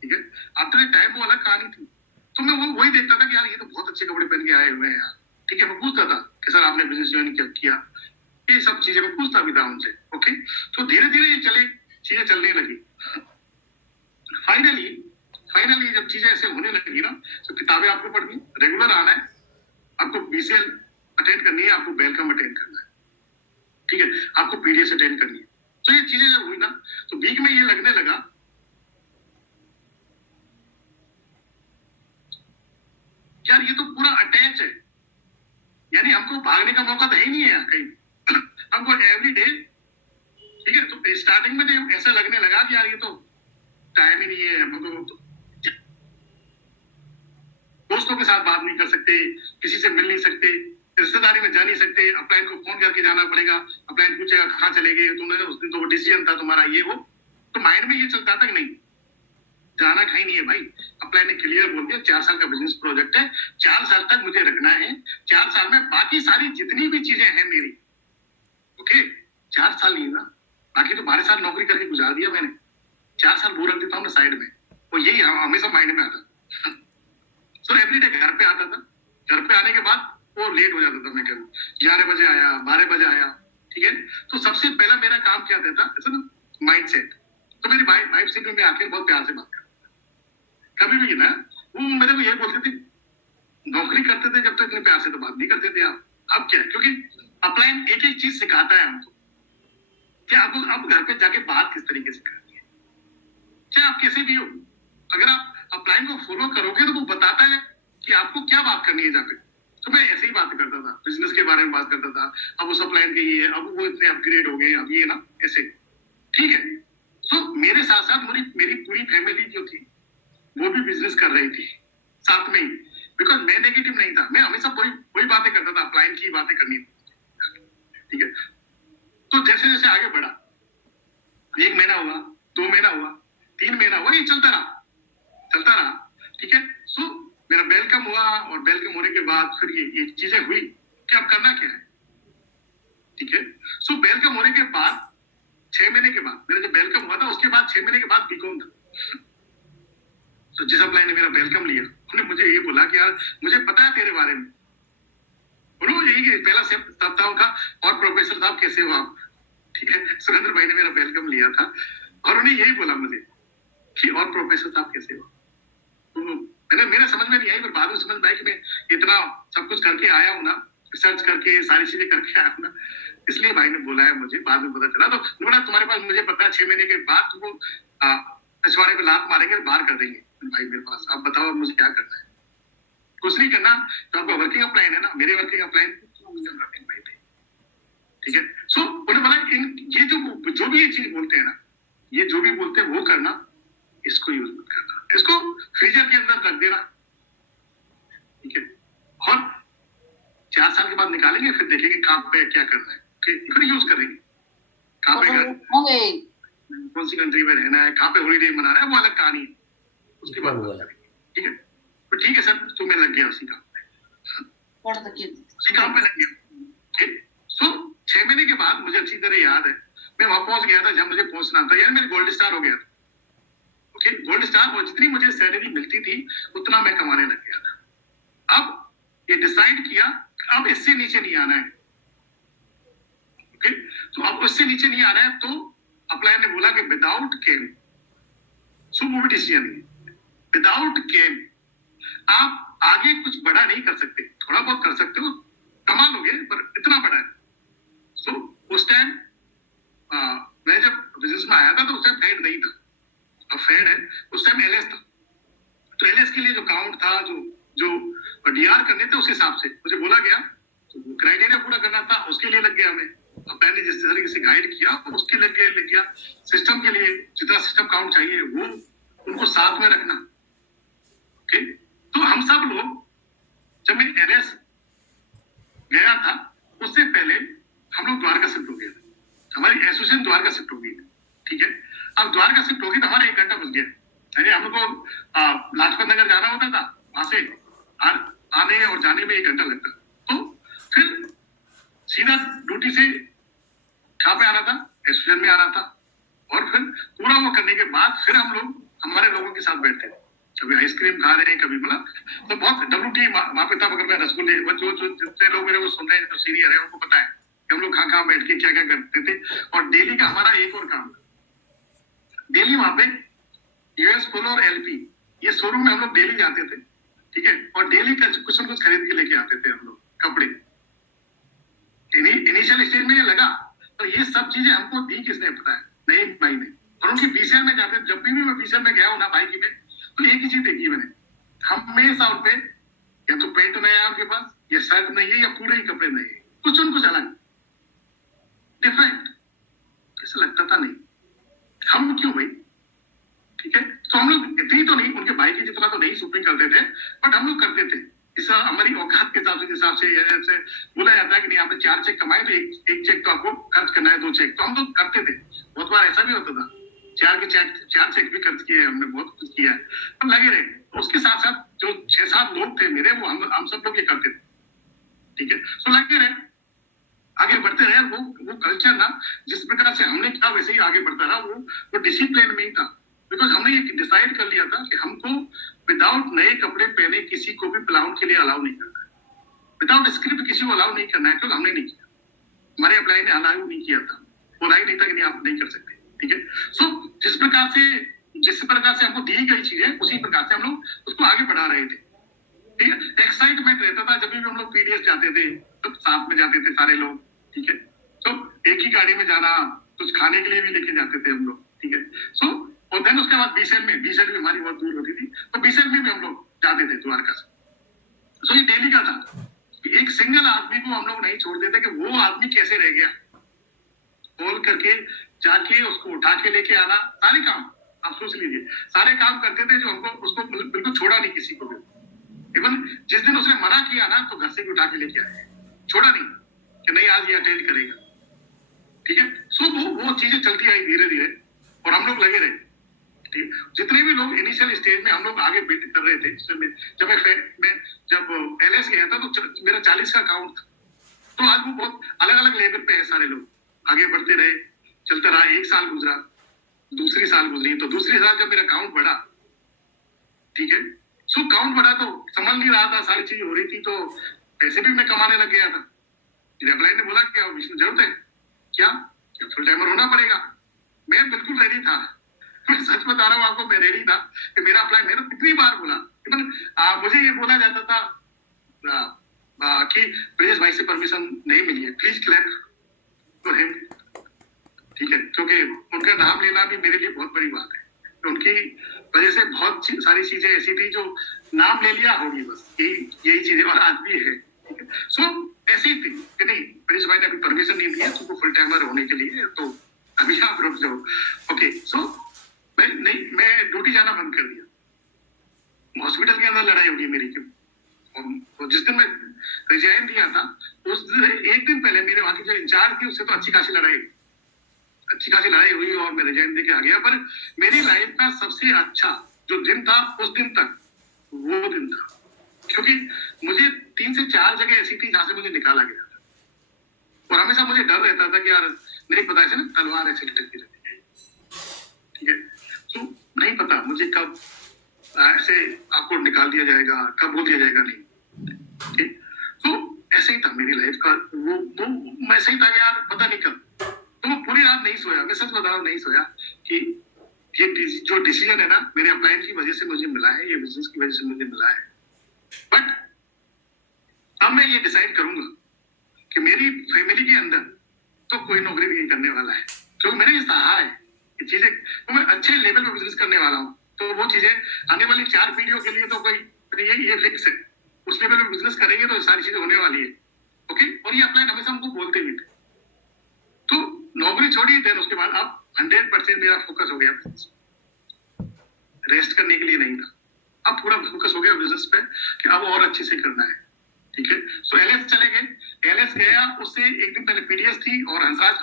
ठीक है। आफ्टर ए टाइम वो अलग कहानी थी, तो मैं वो वही देखता था कि यार ये तो बहुत अच्छे कपड़े पहन के आए हुए हैं यार, ठीक है। मैं पूछता था कि सर आपने बिजनेस ज्वाइन कब किया, ये सब चीजें मैं पूछता भी था उनसे, ओके। तो धीरे धीरे ये चीजें चलने लगी। फाइनली फाइनली जब चीजें ऐसे होने लगी ना, तो किताबें आपको पढ़नी, रेगुलर आना है, आपको बीसीएल अटेंड करनी है, आपको वेलकम अटेंड करना है, ठीक है, आपको पीडीएस अटेंड करनी है। तो ये चीजें जब हुई ना, तो बीच में ये लगने लगा यार ये तो पूरा अटैच है, यानी हमको भागने का मौका तो है ही नहीं है कहीं। हमको एवरी डे, ठीक है। तो स्टार्टिंग में तो ऐसा लगने लगा कि यार ये तो टाइम ही नहीं है हमको, तो दोस्तों के साथ बात नहीं कर सकते, किसी से मिल नहीं सकते, रिश्तेदारी में जा नहीं सकते, अपलाइन को फोन करके जाना पड़ेगा, अपलाइन पूछेगा कहाँ चले गए तुमने, उस दिन तो वो डिसीजन था तुम्हारा ये वो, तो माइंड में ये चलता था कि नहीं जाना कहीं नहीं है भाई। अपलाइन ने क्लियर बोल दिया 4 साल का बिजनेस प्रोजेक्ट है, 4 साल तक मुझे रखना है, 4 साल में बाकी सारी जितनी भी चीजें हैं मेरी, ओके, 4 साल नहीं ना, बाकी तो 12 साल नौकरी करके गुजार दिया मैंने, 4 साल वो रख देता हूँ मैं साइड में, वो यही हमेशा माइंड में आता। सो एवरीडे घर पे आता था, घर पे आने के बाद वो लेट हो जाता था, मैं कहूँ 11 बजे आया, 12 बजे आया, ठीक है। तो सबसे पहला मेरा काम क्या था, ऐसा ना, माइंड सेट। तो मेरी वाइफ से भी मैं आके बहुत प्यार से बात करता, कभी भी ना, वो मेरे को ये बोलते थे नौकरी करते थे जब तक इतने प्यार से तो बात नहीं करते थे आप, अब क्या है, क्योंकि अपलाइन एक एक चीज सिखाता है हमको कि आप घर पे जाके बात किस तरीके से करनी है, चाहे आप कैसे भी हो, अगर आप अपलाइन को फॉलो करोगे तो वो बताता है कि आपको क्या बात करनी है जाके। तो मैं ऐसे ही बात करता था, बिजनेस के बारे में बात करता था, अब उस अपलाइन के ये, अब वो इतने अपग्रेड हो गए, अब ये ना, ऐसे, ठीक है। सो मेरे साथ साथ मेरी पूरी फैमिली जो थी वो भी बिजनेस कर रही थी साथ में ही, बिकॉज मैं नेगेटिव नहीं था, मैं हमेशा वही बातें करता था, अपलाइन की बातें करनी थी, ठीक है। तो जैसे जैसे आगे बढ़ा, 1 महीना हुआ, 2 महीना हुआ, 3 महीना हुआ, ये चलता रहा, ठीक है। सो मेरा वेलकम हुआ, और वेलकम होने के बाद फिर ये चीजें हुई कि अब करना क्या है, ठीक है। सो वेलकम होने के बाद 6 महीने के बाद, मेरा जब वेलकम हुआ था उसके बाद 6 महीने के बाद बीकॉम था। तो जिस अपलाइन ने मेरा वेलकम लिया, उन्होंने मुझे ये बोला कि यार मुझे पता है तेरे बारे में, उन्होंने यही पहला शब्द था उनका, और प्रोफेसर साहब कैसे हो आप, ठीक है। सुरेंद्र भाई ने मेरा वेलकम लिया था, और उन्हें यही बोला मुझे कि और प्रोफेसर साहब कैसे हो। तो मेरे समझ में नहीं आई, पर बाद में समझ में आई कि मैं इतना सब कुछ करके आया हूँ ना, रिसर्च करके सारी चीजें करके आया हूँ ना, इसलिए भाई ने बोला है मुझे, बाद में पता चला। तो बोला तुम्हारे पास, मुझे पता है 6 महीने के बाद तुमको पिछवाड़े में लात मारेंगे, बाहर कर देंगे भाई मेरे पास, अब बताओ मुझे क्या करना है। कुछ नहीं करना, तो आपका वर्किंग अपलाइन है ना, मेरे वर्किंग अपलाइन, ठीक है। सो उन्होंने बोला ये जो भी ये चीज बोलते हैं ना, ये जो भी बोलते हैं वो करना, इसको यूज मत करना, इसको फ्रीजर के अंदर रख देना, ठीक है। और 4 साल के बाद निकालेंगे, फिर देखेंगे कहाँ पे क्या करना है, फिर यूज करेंगे, कहाँ पे कौन सी कंट्री में रहना है, कहाँ पे हॉलीडे मनाना है, वो अलग कहानी है, उसके बाद ठीक है। तो ठीक है सर, तो मैं लग गया उसी काम पे, उसी काम पे लग गया, ठीक। सो 6 महीने के बाद मुझे अच्छी तरह याद है, मैं वहां पहुंच गया था जब मुझे पहुंचना था, यार मेरे गोल्ड स्टार हो गया था, ओके, गोल्ड स्टार, और जितनी मुझे सैलरी मिलती थी उतना मैं कमाने लग गया था। अब ये डिसाइड किया अब इससे नीचे नहीं आना है, ओके। तो अब उससे नीचे नहीं आना है, तो अपलाइन ने बोला कि विदाउट केम, सो वो भी डिसीजन है, विदाउट केम आप आगे कुछ बड़ा नहीं कर सकते, थोड़ा बहुत कर सकते हो, कमा लोगे, पर इतना बड़ा है। सो उस टाइम मैं जब बिजनेस में आया था तो उस टाइम फेड नहीं था, अब फेड है, उस टाइम एलएस था। तो एलएस के लिए जो काउंट था, जो डीआर करने थे, उस हिसाब से मुझे बोला गया, तो क्राइटेरिया पूरा करना था, उसके लिए लग गया मैं, अपलाइन ने जिस तरीके से गाइड किया उसके ले गया सिस्टम के लिए जितना सिस्टम काउंट चाहिए वो उनको साथ में रखना। ओके, तो हम सब लोग जब मैं एनएस गया था उससे पहले हम लोग द्वारका शिफ्ट हो गए थे, हमारी एसोसिएशन द्वारका शिफ्ट हो गई थी। ठीक है, अब द्वारका शिफ्ट हो गई तो हमारा 1 घंटा बच गया। यानी हम लोग को लाजपत नगर जाना होता था, वहां से आने और जाने में 1 घंटा लगता। तो फिर सीधा ड्यूटी से कहाँ पे आना था, एसोसिएशन में आना था, और फिर पूरा वो करने के बाद फिर हम लोग हमारे लोगों के साथ बैठते थे, कभी आइसक्रीम खा रहे हैं, कभी मतलब तो बहुत WT वहां पे था। मगर मैं रसगुल्ले जो जो जितने लोग मेरे को सुन रहे हैं जो सीनियर है उनको पता है कि हम लोग कहाँ बैठ के क्या क्या करते थे। और डेली का हमारा एक और काम था, डेली वहां पे यूएस पोलो और LP ये शोरूम में हम लोग डेली जाते थे। ठीक है, और डेली का कुछ न कुछ खरीद के लेके आते थे हम लोग कपड़े। इनिशियल स्टेज में ये लगा, तो ये सब चीजें हमको दी किसने पता है, नए भाई ने। और उनकी बीसीएल में जाते, जब भी मैं बीसीएल में गया हूँ ना बाइक में, तो एक ही चीज देखी मैंने, हमेशा उनपे या तो पेंट नया है उनके पास, या शर्ट नहीं है, या पूरे ही कपड़े नहीं है, कुछ न कुछ अलग डिफरेंट। ऐसा लगता था नहीं, हम क्यों भाई। ठीक है, तो हम लोग इतनी तो नहीं, उनके भाई की जितना तो नहीं शॉपिंग करते थे, बट हम लोग करते थे इस हमारी औकात के हिसाब से जैसे बोला जाता है कि नहीं आपने 4 चेक कमाए तो एक चेक तो आपको खर्च करना है, 2 चेक तो हम लोग करते थे। बहुत बार ऐसा भी होता था, 4 चेक भी खर्च किए हमने, बहुत कुछ किया है, हम लगे रहे। तो उसके साथ साथ जो 6-7 लोग थे मेरे, वो हम सब लोग ये करते थे। ठीक है, सो लगे रहे, आगे बढ़ते रहे। वो कल्चर ना जिस प्रकार से हमने किया वैसे ही आगे बढ़ता रहा। वो डिसिप्लिन में ही था, बिकॉज हमने ये डिसाइड कर लिया था कि हमको विदाउट नए कपड़े पहने किसी को भी प्लाउंड के लिए अलाउ नहीं करना है, विदाउट स्क्रिप्ट किसी को अलाउ नहीं करना है, क्योंकि हमने नहीं किया, हमारे अप्लाई ने अलाउ नहीं किया था, बोला ही नहीं था कि नहीं आप नहीं कर सकते। ठीक है, सो जिस प्रकार से हमको दी गई चीजें उसी प्रकार से हम लोग उसको आगे बढ़ा रहे थे। ठीक है, एक्साइटमेंट रहता था जब भी हम लोग पीडीएस जाते थे, सब साथ में जाते थे सारे लोग। ठीक है, तो एक ही गाड़ी में जाना, कुछ खाने के लिए भी लेके जाते थे हम लोग। ठीक है, सो और देन उसके बाद बीसेल भी हमारी बहुत दूर होती थी, तो बीसेल में भी हम लोग जाते थे द्वारका से। सो ये डेली का था, एक सिंगल आदमी को हम लोग नहीं छोड़ते थे कि वो आदमी कैसे रह गया, कॉल करके जाके उसको उठा के लेके आना, सारे काम आप सोच लीजिए, सारे काम करते थे जो हमको, उसको बिल्कुल छोड़ा नहीं किसी को भी। इवन जिस दिन उसने मना किया ना, तो घर से भी उठा के लेके आए, छोड़ा नहीं कि नहीं आज ये अटेंड करेगा। ठीक है, सो वो चीजें चलती आई धीरे धीरे, और हम लोग लगे रहे। ठीक, जितने भी लोग इनिशियल स्टेज में हम लोग आगे बेट कर रहे थे, जब मैं जब LS गया था तो मेरा 40 का काउंट था। तो आज वो बहुत अलग अलग लेवल पे है, सारे लोग आगे बढ़ते रहे, चलता रहा। 1 साल गुजरा, दूसरी साल गुजरी, तो दूसरी साल जब मेरा काउंट बढ़ा, ठीक है, सो काउंट बढ़ा तो समझ नहीं रहा था, सारी चीज हो रही थी, तो पैसे भी मैं कमाने लग गया था। अप्लाई ने बोला क्या विष्णु जरूरत है क्या फुल टाइमर होना पड़ेगा, मैं बिल्कुल रेडी था। मैं सच बता रहा हूँ आपको, मैं रेडी था कि मेरा अप्लाई, मैंने कितनी बार बोला, मुझे ये बोला जाता था कि ब्रिजेश भाई से परमिशन नहीं मिली है, प्लीज क्लैप फॉर हिम। ठीक है, क्योंकि उनका नाम लेना भी मेरे लिए बहुत बड़ी बात है, तो उनकी वजह से बहुत सारी चीजें ऐसी थी जो नाम ले लिया होगी, बस यही चीजें, और आज भी है। ठीक है, सो ऐसी थी कि नहीं ब्रिजेश भाई ने अभी परमिशन नहीं दिया तुमको फुल टाइमर होने के लिए, तो अभी आप रुक जाओ। ओके, सो मैं ड्यूटी जाना बंद कर दिया। हॉस्पिटल के अंदर लड़ाई होगी मेरी, क्यों, और जिस दिन मैं रिजाइन दिया था उस दिन 1 दिन पहले मेरे वहां की जो इंचार्ज थी उससे तो अच्छी खासी लड़ाई हुई, और मैं रिजाइन देके आ गया। पर मेरी लाइफ का सबसे अच्छा जो दिन था उस दिन तक वो दिन था, क्योंकि मुझे 3 से 4 जगह ऐसी थी जहां से मुझे निकाला गया था, और हमेशा मुझे डर रहता था कि यार नहीं पता है ना, तलवार ऐसे लटकती रहती है। ठीक है, तो नहीं पता मुझे कब ऐसे आपको निकाल दिया जाएगा, कब बोल दिया जाएगा, नहीं। ठीक, तो ऐसे ही था मेरी लाइफ का, वो ऐसे ही था कि यार पता नहीं कब। तो वो पूरी रात नहीं सोया, मैं सच बता रहा हूँ, नहीं सोया कि ये जो डिसीजन है ना मेरे अप्लाई की वजह से मुझे मिला है, ये बिजनेस की वजह से मुझे मिला है। बट अब मैं ये डिसाइड करूंगा कि मेरी फैमिली के अंदर तो कोई नौकरी नहीं करने वाला है, क्योंकि मैंने ये सहा है कि चीजें, तो मैं अच्छे लेवल पे बिजनेस करने वाला हूँ, तो वो चीजें आने वाली 4 पीढ़ियों के लिए तो कोई ये फिक्स है, उस लेवल पे बिजनेस करेंगे तो सारी चीजें होने वाली है। ओके, और ये अप्लाई हमेशा हमको बोलते भी थे देन उसके बाद अब 100% मेरा फोकस हो गया बिजनेस, रेस्ट करने के लिए नहीं था, अब पूरा फोकस हो गया बिजनेस पे कि अब और अच्छे से करना है, ठीक है। सो एलएस चले गए, एलएस गया, उससे एक दिन पहले पीडीएस थी और हंसराज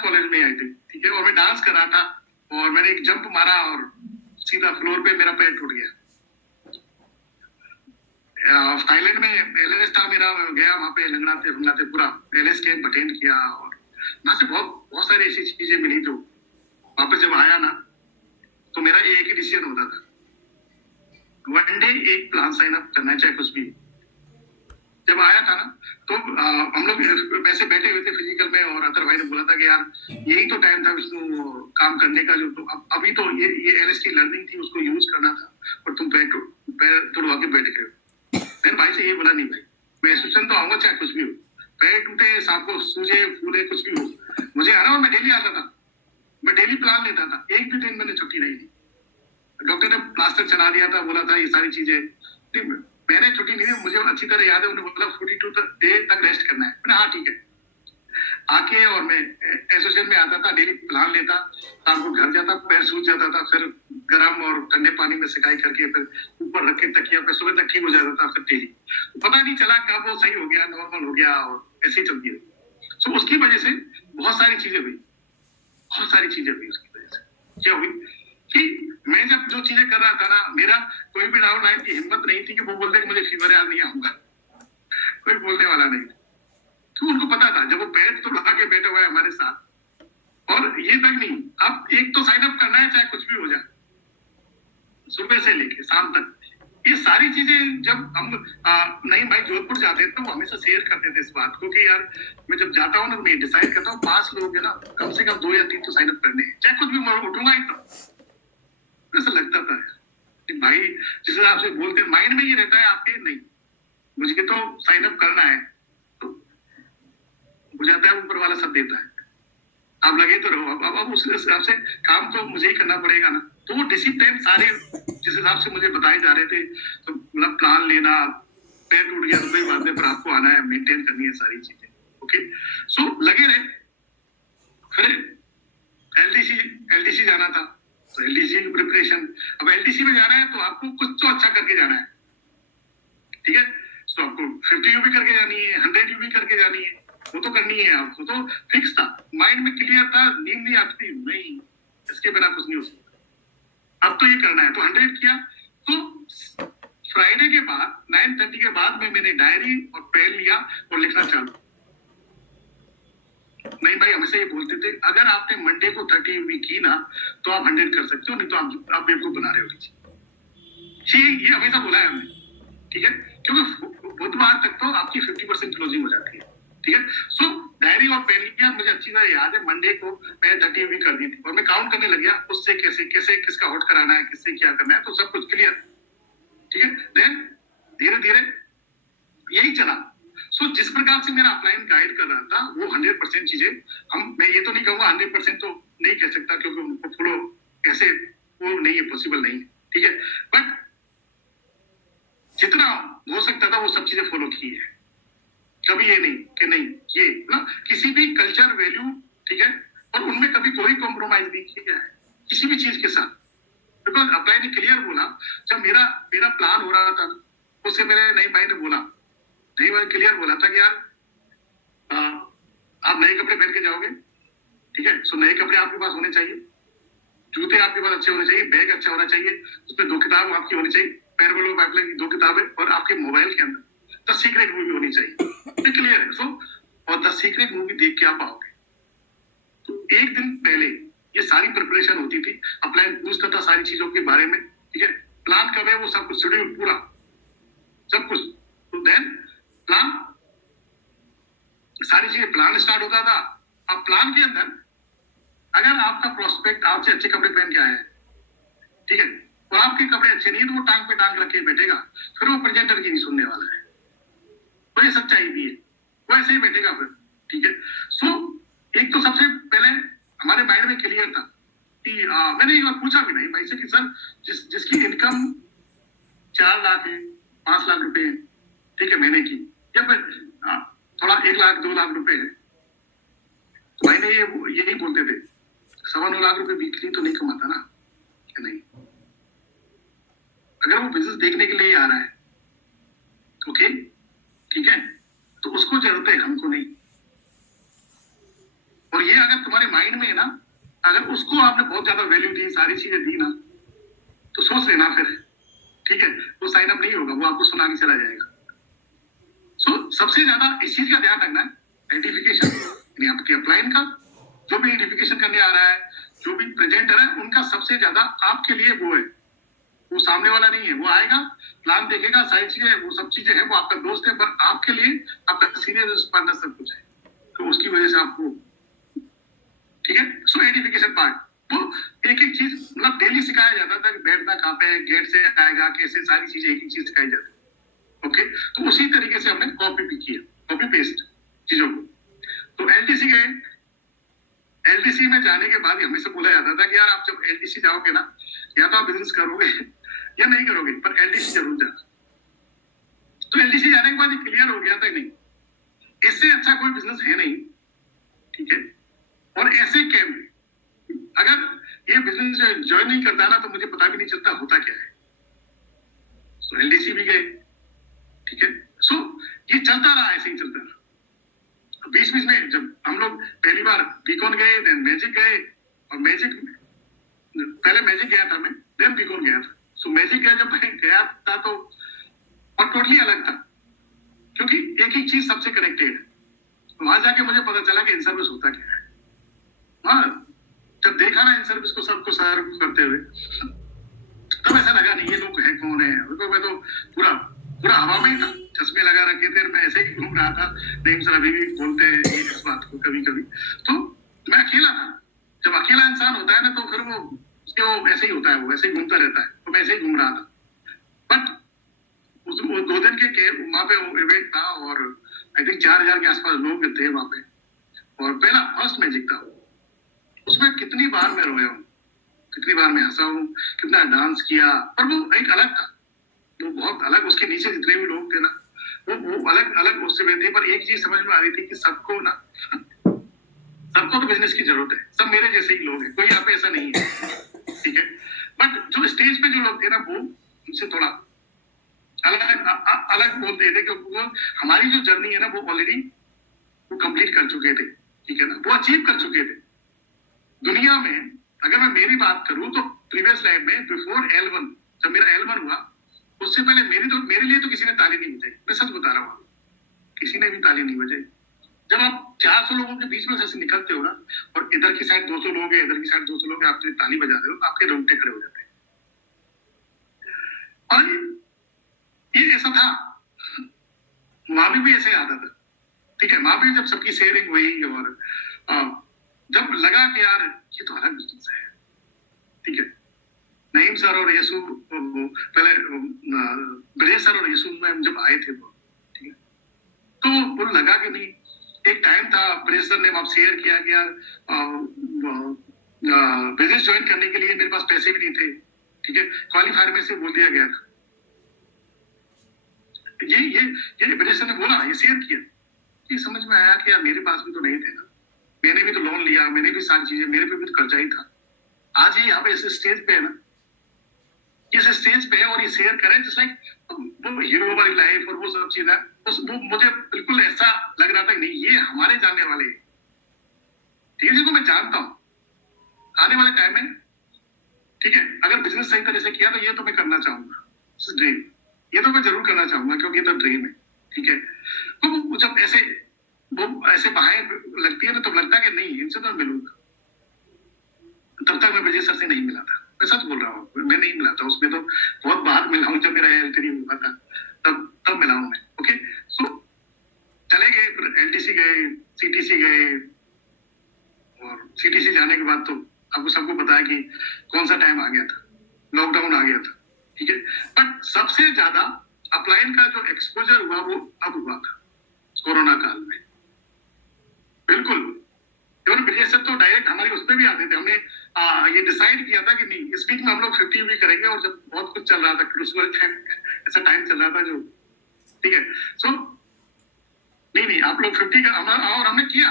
कॉलेज में आई थी, ठीक है, और मैं डांस कर रहा था और मैंने एक जंप मारा और सीधा फ्लोर पे मेरा पैर टूट गया। थाईलैंड में एलएस था मेरा, गया वहां पे लंगड़ाते पूरा एलएस कैंप अटेंड किया और वहां से बहुत सारी ऐसी चीजें मिली। जो वापस जब आया ना तो मेरा एक ही डिसीजन होता था, वन डे एक प्लान साइन अप करना है, चाहे कुछ भी। जब आया था ना तो हम लोग वैसे बैठे हुए थे फिजिकल में और अतर भाई ने बोला था कि यार यही तो टाइम था विष्णु काम करने का, जो तो अभी तो ये एलएस की लर्निंग थी, उसको यूज करना था और तुम पैर तोड़वा के बैठ गए। मैंने भाई से ये बोला, नहीं भाई मैं एसोसिएशन तो आऊंगा चाहे कुछ भी हो, पैर टूटे, सांप को सूजे फूले कुछ भी हो, मुझे आना। और मैं डेली आता था, मैं डेली प्लान लेता था, एक भी दिन मैंने छुट्टी नहीं ली। डॉक्टर ने प्लास्टर चला दिया था, बोला था ये सारी चीजें, मैंने छुट्टी नहीं दी। मुझे अच्छी तरह याद है, उन्होंने बोला 42 डे तक रेस्ट करना है। मैंने हाँ ठीक है। आके और मैं एसोसिएशन में आता था, डेली प्लान लेता, शाम को घर जाता, पैर सूज जाता था, फिर गर्म और ठंडे पानी में सिकाई करके फिर ऊपर रख के तकिया पे सुबह तक ठीक हो जाता था। फिर डेली पता नहीं चला कब वो सही हो गया, नॉर्मल हो गया और ऐसे ही चलती रही। सो उसकी वजह से बहुत सारी चीजें हुई, उसकी वजह से क्या हुई कि मैं जब जो चीजें कर रहा था ना, मेरा कोई भी डाउन लाइन की हिम्मत नहीं थी कि वो बोलते कि मुझे फीवर है आज नहीं आऊंगा, कोई बोलने वाला नहीं। तो उनको पता था, जब वो बैठ तो लगा के बैठे हुए हैं हमारे साथ, और ये तक नहीं, अब एक तो साइन अप करना है चाहे कुछ भी हो जाए, सुबह से लेके शाम तक। ये सारी चीजें जब हम नहीं भाई जोधपुर जाते थे तो वो हमेशा शेयर करते थे इस बात को कि यार मैं जब जाता हूँ ना मैं डिसाइड करता हूँ 5 लोग है ना, कम से कम 2 या 3 तो साइन अप करने हैं, चाहे कुछ भी मैं उठूंगा ही। तो ऐसा लगता था कि भाई जिस हिसाब से बोलते माइंड में ये रहता है आपके, नहीं मुझे तो साइन अप करना है, तो हो जाता है, ऊपर वाला सब देता है, आप लगे तो रहो। अब उस हिसाब से काम तो मुझे ही करना पड़ेगा ना। तो वो डिसिप्लिन सारे जिस हिसाब से मुझे बताए जा रहे थे, तो मतलब प्लान लेना, पैर टूट गया तो कोई बात नहीं, पर आपको आना है, मेंटेन करनी है सारी चीजें, ओके। सो लगे रहे। फिर एलडीसी जाना था, तो एलडीसी की प्रिपरेशन। अब एलडीसी में जाना है तो आपको कुछ तो अच्छा करके जाना है, ठीक है। तो आपको 50 यूबी करके जानी है, 100 यूबी करके जानी है, वो तो करनी है आपको। तो फिक्स था, माइंड में क्लियर था, नींद नहीं आती, नहीं इसके बिना कुछ नहीं हो सकता, अब तो ये करना है। तो 100 किया। तो फ्राइडे के बाद 9:30 के बाद में मैंने डायरी और पेन लिया और लिखना चालू। नहीं भाई हमेशा ये बोलते थे अगर आपने मंडे को 30 यूबी की ना तो आप 100 कर सकते हो, नहीं तो आप बेवकूफ बना रहे हो। ये हमेशा बोला है हमने, ठीक है, क्योंकि बुधवार तक तो आपकी 50% क्लोजिंग हो जाती है, ठीक है। सो डायरी और पेन लिया, मुझे अच्छी तरह याद है मंडे को मैं 30 यूबी कर दी थी और मैं काउंट करने लग गया, उससे कैसे कैसे किसका हॉट कराना है, किससे क्या करना है, तो सब कुछ क्लियर, ठीक है। देन धीरे धीरे यही चला। सो जिस प्रकार से मेरा अपलाइन गाइड कर रहा था वो 100% चीजें मैं ये तो नहीं कहूंगा 100% तो नहीं कह सकता, क्योंकि उनको फॉलो कैसे वो नहीं है, पॉसिबल नहीं है, ठीक है। बट जितना हो सकता था वो सब चीजें फॉलो की है। कभी ये नहीं कि नहीं ये ना किसी भी कल्चर वैल्यू, ठीक है, और उनमें कभी कोई कॉम्प्रोमाइज नहीं किया है किसी भी चीज के साथ। बिकॉज अप्लाई ने क्लियर बोला, जब मेरा प्लान हो रहा था उससे मेरे नई भाई ने बोला, नहीं भाई क्लियर बोला था कि यार आप नए कपड़े पहन के जाओगे, ठीक है। सो नए कपड़े आपके पास होने चाहिए, जूते आपके पास अच्छे होने चाहिए, बैग अच्छा होना चाहिए, उसमें 2 किताब आपकी होनी चाहिए, पैरबलो पाइपलाइन की 2 किताबें, और आपके मोबाइल के अंदर द सीक्रेट मूवी होनी चाहिए। क्लियर है। सो और द सीक्रेट मूवी देख के आप आओगे। तो एक दिन पहले ये सारी प्रिपरेशन होती थी, अपलाइन पूछता था सारी चीजों के बारे में, ठीक है। प्लान कब है वो सब कुछ, शेड्यूल पूरा सब कुछ। तो देन प्लान, सारी चीजें प्लान स्टार्ट होता था। अब प्लान के अंदर अगर आपका प्रोस्पेक्ट आपसे अच्छे कपड़े पहन के आया है, ठीक है, और आपके कपड़े अच्छे नहीं है तो वो टांग पे टांग रख के बैठेगा, फिर वो प्रेजेंटर की नहीं सुनने वाला है। तो ये सच्चाई भी है, वो ऐसे ही बैठेगा फिर, ठीक है। सो एक तो सबसे पहले हमारे माइंड में क्लियर था कि मैंने एक बार पूछा भी नहीं भाई से कि सर जिसकी इनकम 4 लाख है, 5 लाख रुपए है, ठीक है, महीने की, या फिर थोड़ा 1 लाख 2 लाख रुपए है, तो भाई ने यही बोलते थे 9.25 लाख वीकली तो नहीं कमाता ना, क्या नहीं? अगर वो बिजनेस देखने के लिए आ रहा है, ओके ठीक है, तो उसको जरूरत है, हमको नहीं। और ये अगर तुम्हारे माइंड में है ना, अगर उसको आपने बहुत ज्यादा वैल्यू दी, सारी चीजें दी ना, तो सोच लेना फिर, ठीक है, वो साइन अप नहीं होगा, वो आपको सुना के चला जाएगा। सो सबसे ज्यादा इस चीज का ध्यान रखना है, आइडेंटिफिकेशन, यानी आपके अपलाइन का जो भी आइडेंटिफिकेशन करने आ रहा है, जो भी प्रेजेंटर है, उनका सबसे ज्यादा आपके लिए वो है, वो सामने वाला नहीं है। वो आएगा, प्लान देखेगा, सारी चीजें, वो सब चीजें हैं, वो आपका दोस्त है, पर आपके लिए आपका सीनियर पार्टनर सब कुछ है, तो उसकी वजह से आपको, ठीक है। सो आइडेंटिफिकेशन पार्ट, तो एक एक चीज मतलब डेली सिखाया जाता था कि बैठना कहाँ पे, गेट से आएगा कैसे, सारी चीजें एक एक चीज सिखाई जाती। ओके, तो उसी तरीके से हमने कॉपी भी किया, कॉपी पेस्ट चीजों को। तो एलटीसी गए, एलटीसी में जाने के बाद हमेशा बोला जाता था कि यार आप जब एलटीसी जाओगे ना, या तो आप बिजनेस करोगे या नहीं करोगे, पर एलटीसी जरूर जाना। तो एलटीसी जाने के बाद क्लियर हो गया था कि नहीं, इससे अच्छा कोई बिजनेस है नहीं, ठीक है। और ऐसे कैंप, अगर ये बिजनेस ज्वाइन नहीं करता ना, तो मुझे पता भी नहीं चलता होता क्या है। तो एलडीसी भी गए, ठीक है। सो ये चलता रहा, ऐसे ही चलता रहा। बीच बीच में जब हम लोग पहली बार बीकॉन गए, देन मैजिक गए, और मैजिक, पहले मैजिक गया था मैं, देन बीकॉन गया था। सो मैजिक गया, जब मैं गया था तो और टोटली अलग था, क्योंकि एक ही चीज सबसे कनेक्टेड है। वहां जाके मुझे पता चला कि इन सर्विस होता क्या है। हाँ, जब देखा ना इन सर्विस को, सबको सर्व करते हुए, तब ऐसा लगा नहीं ये लोग है कौन है। तो मैं तो पूरा पूरा हवा में ही था, चश्मे लगा रखे थे, मैं ऐसे ही घूम रहा था। नईम सर अभी भी बोलते हैं इस बात को कभी कभी। तो मैं अकेला था, जब अकेला इंसान होता है ना, तो फिर वो उसके वो ऐसे ही होता है, वो ऐसे ही घूमता रहता है। तो मैं ऐसे ही घूम रहा था, बट वो 2 दिन के वहां पे इवेंट था, और आई थिंक 4,000 के आसपास लोग थे वहां पे, और पहला फर्स्ट मैजिक था। उसमें कितनी बार मैं रोया हूँ, कितनी बार मैं हंसा हूँ, कितना डांस किया, पर वो एक अलग था, वो बहुत अलग। उसके नीचे जितने भी लोग थे ना, वो अलग अलग उससे थे, पर एक चीज समझ में आ रही थी कि सबको ना, सबको तो बिजनेस की जरूरत है, सब मेरे जैसे ही लोग हैं, कोई यहाँ पे ऐसा नहीं है, ठीक है। बट जो स्टेज पे जो लोग थे ना, वो उनसे थोड़ा अलग अलग बोलते थे, क्योंकि वो हमारी जो जर्नी है ना, वो ऑलरेडी वो कंप्लीट कर चुके थे, ठीक है ना, वो अचीव कर चुके थे दुनिया में। अगर मैं मेरी बात करूं तो प्रीवियस लाइफ में, बिफोर L1, जब मेरा L1 हुआ, उससे पहले मेरे लिए तो किसी ने ताली नहीं बजाई, मैं सच बता रहा हूँ, किसी ने भी ताली नहीं बजाई। जब आप 400 लोगों के बीच में से निकलते हो ना, और इधर की साइड 200 लोग हैं, इधर की साइड 200 लोग हैं, आप ताली बजा रहे हो, तो आपके रोंगटे खड़े हो जाते हैं। और ये ऐसा था, वहां भी ऐसे आता था, ठीक है। वहां भी जब सबकी शेयरिंग हुई, और जब लगा कि यार ये तो अलग बिजनेस है, ठीक है। नईम सर और यसु, पहले ब्रजेश सर और यसु में जब आए थे वो, ठीक है, तो वो लगा कि नहीं, एक टाइम था, ब्रजेश सर ने वहां शेयर किया कि यार बिजनेस ज्वाइन करने के लिए मेरे पास पैसे भी नहीं थे, ठीक है, क्वालिफायर में से बोल दिया गया था। ये ब्रजेश सर ने बोला, ये शेयर किया, ये समझ में आया कि यार मेरे पास भी तो नहीं थे ना, मैंने भी तो लोन लिया, मैंने भी सारी चीजें, मेरे पे भी तो कर्जा ही था। आज ये यहाँ पे इस स्टेज पे है ना, इस स्टेज पे है, और ये शेयर करें, जस्ट लाइक वो हीरो वाली लाइफ और वो सब चीजें, वो मुझे बिल्कुल ऐसा लग रहा था कि नहीं, ये हमारे जानने वाले हैं, ठीक है, जिनको मैं जानता हूँ आने वाले टाइम में, ठीक है। अगर बिजनेस सही तरह से किया तो ये तो मैं करना चाहूंगा, ड्रीम, ये तो मैं जरूर करना चाहूंगा, क्योंकि ये तो ड्रीम है, ठीक है। तो जब ऐसे बाहें लगती है ना, तब लगता है कि नहीं, इनसे तो मिलूंगा। तब तक मैं ब्रजेश सर से नहीं मिला था, मैं सच बोल रहा हूँ, मैं नहीं मिला था, उसमें तो बहुत बाद मिला हूँ, जब मेरा L3 हुआ था, तब मिला हूँ मैं, ओके। सो चले गए, LTC गए, CTC गए, और CTC जाने के बाद तो आपको सबको पता है कि कौन सा टाइम आ गया था, लॉकडाउन आ गया था, ठीक है। बट सबसे ज्यादा अपलाइन का जो एक्सपोजर हुआ, वो अब हुआ था कोरोना काल में, बिल्कुल। ब्रजेश सर तो डायरेक्ट हमारे उस पर भी आते थे। हमने ये डिसाइड किया था कि नहीं, इस वीक में हम लोग 50 भी करेंगे, और जब बहुत कुछ चल रहा था, क्रूसिबल टाइम, ऐसा टाइम चल रहा था जो, ठीक है। सो नहीं, आप लोग 50 का, और हमने किया,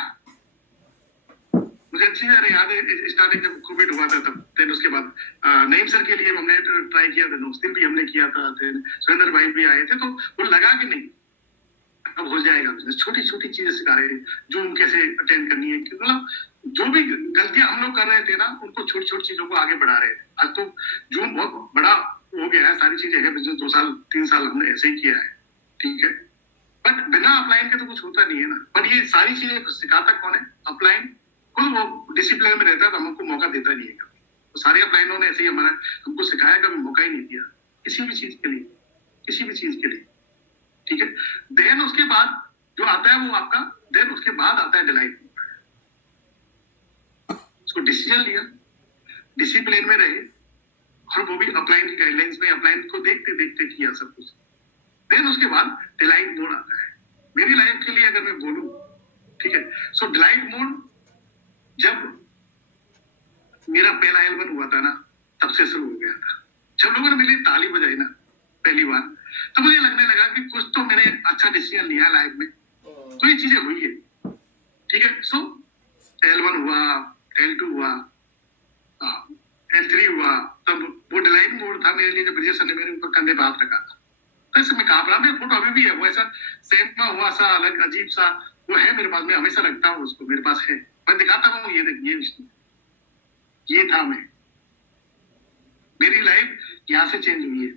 मुझे अच्छी तरह याद है स्टार्टिंग जब कोविड हुआ था तब, देन उसके बाद नईम सर के लिए हमने ट्राई किया था, उस दिन भी हमने किया था, सुरेंद्र भाई भी आए थे, तो वो लगा कि नहीं अब हो जाएगा बिजनेस। छोटी छोटी चीजें सिखा रहे हैं, जूम कैसे अटेंड करनी है, मतलब जो भी गलतियां हम लोग कर रहे थे ना, उनको छोटी छोटी चीजों को आगे बढ़ा रहे थे। आज तो जूम बहुत बड़ा हो गया है, सारी चीजें है, बिजनेस 2 साल 3 साल हमने ऐसे ही किया है, ठीक है। बट बिना अपलाइन के तो कुछ होता नहीं है ना। बट ये सारी चीजें सिखाता कौन है? अपलाइन खुद वो डिसिप्लिन में रहता है, तो हमको मौका देता नहीं है कभी। तो सारे अपलाइनों ने ऐसे ही हमारा हमको सिखाया, कभी मौका ही नहीं दिया किसी भी चीज के लिए, किसी भी चीज के लिए, ठीक है। देन उसके बाद जो आता है वो आपका, देन उसके बाद आता है डिलाइट। उसको डिसीजन लिया, डिसिप्लिन में रहे, और वो भी अपलाइन की गाइडलाइंस में, अपलाइन को देखते देखते किया सब कुछ। देन उसके बाद डिलाइट मोड आता है। मेरी लाइफ के लिए अगर मैं बोलूं, ठीक है, सो डिलाइट मोड जब मेरा पहला एल्बम हुआ था ना, तब से शुरू हो गया था। जब लोगों ने मेरे लिए ताली बजाई ना पहली बार, तो मुझे लगने लगा कि कुछ तो मैंने अच्छा डिसीजन लिया लाइफ में, तो ये चीजें हुई है, ठीक है। सो L1 हुआ, L2 हुआ, L3 हुआ, तब वो डिलाइट मोड था मेरे लिए, जब ब्रिजेश सर ने मेरे ऊपर कंधे पे हाथ रखा था। तो ऐसे मैं कांप रहा, मेरा फोटो अभी भी है, वो ऐसा सेम हुआ सा अलग अजीब सा वो है मेरे पास, मैं हमेशा रखता हूँ उसको, मेरे पास है, मैं दिखाता हूँ, ये देखिए, ये था मैं, मेरी लाइफ यहाँ से चेंज हुई है,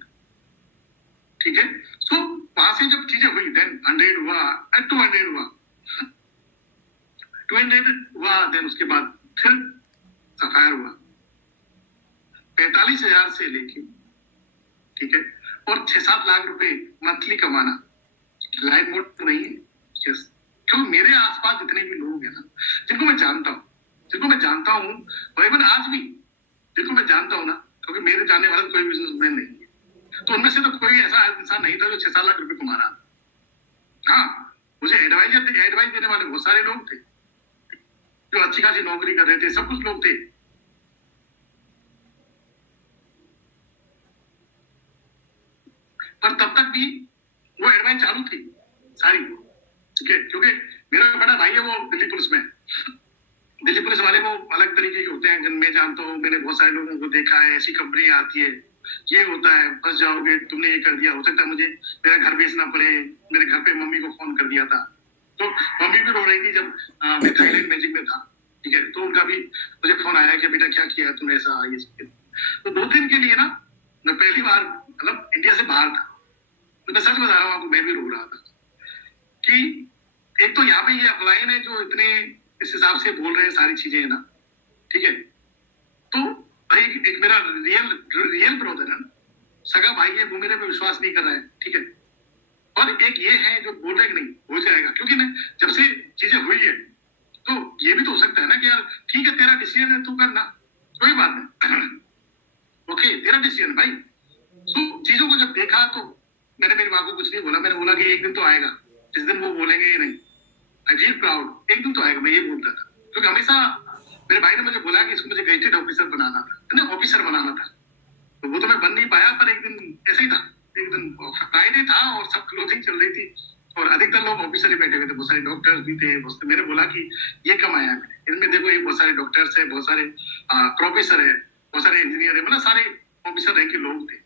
ठीक है। सो वहां से जब चीजें हुई, देन 100 हुआ, 200 हुआ, 200 हुआ, देन उसके बाद फिर सफायर हुआ 45,000 से लेके, ठीक है, और 6-7 लाख रुपए मंथली कमाना लाइफ मोड तो नहीं है। यस, क्योंकि मेरे आसपास जितने भी लोग हैं ना, जिनको मैं जानता हूँ, और इवन आज भी जिनको मैं जानता हूँ ना, क्योंकि मेरे जानने वाला कोई बिजनेसमैन नहीं है, तो उनमें से तो कोई ऐसा इंसान नहीं था जो 6-7 लाख रुपए कमा रहा था। हाँ, मुझे एडवाइस देने वाले बहुत सारे लोग थे जो अच्छी खासी नौकरी कर रहे थे, सब कुछ लोग थे, पर तब तक भी वो एडवाइस चालू थी सारी, ठीक है। क्योंकि मेरा बड़ा भाई है, वो दिल्ली पुलिस में, दिल्ली पुलिस वाले वो अलग तरीके के होते हैं, मैं जानता हूँ, मैंने बहुत सारे लोगों को देखा है, ऐसी कंपनी आती है, ये होता है, फंस जाओगे, तुमने ये कर दिया, हो सकता है मुझे मेरा घर बेचना पड़े। मेरे घर पे मम्मी को फोन कर दिया था, तो मम्मी भी रो रही थी जब मैं थाईलैंड मैजिक में था, ठीक है, तो उनका भी मुझे फोन आया कि बेटा क्या किया तुमने ऐसा, ये। तो 2 दिन के लिए ना, मैं पहली बार मतलब इंडिया से बाहर था, तो मैं सच बता रहा हूँ आपको, मैं भी रो रहा था कि एक तो यहाँ पे ये अपलाइन है जो इतने इस हिसाब से बोल रहे हैं सारी चीजें है ना, ठीक है। तो भाई एक मेरा रियल ब्रदर है, सगा भाई है, वो मेरे पे विश्वास नहीं कर रहा है, ठीक है। और एक ये है जो बोल रहे कि नहीं हो जाएगा, क्योंकि ना जब से चीजें हुई है, तो ये भी तो हो सकता है ना कि यार ठीक है, तेरा डिसीजन है, तू करना, कोई बात नहीं, ओके, तेरा डिसीजन भाई। सो चीजों को जब देखा, तो मैंने मेरी माँ को कुछ नहीं बोला, मैंने बोला कि एक दिन तो आएगा जिस दिन वो बोलेंगे ही नहीं, आई फील प्राउड, एक दिन तो आएगा, मैं ये बोलता था, क्योंकि हमेशा मेरे भाई ने मुझे बोला कि इसको मुझे गैजेट ऑफिसर बनाना था ना, ऑफिसर बनाना था, तो वो तो मैं बन नहीं पाया, पर एक दिन ऐसे ही था, एक दिन फ्राइडे था और सब क्लोजिंग चल रही थी, और अधिकतर लोग ऑफिसर ही बैठे हुए थे, बहुत सारे डॉक्टर्स भी थे। मैंने बोला कि ये कम आया है, इनमें देखो, ये बहुत सारे डॉक्टर्स है, बहुत सारे प्रोफेसर है, बहुत सारे इंजीनियर है, मतलब सारे ऑफिसर रैंक के लोग थे।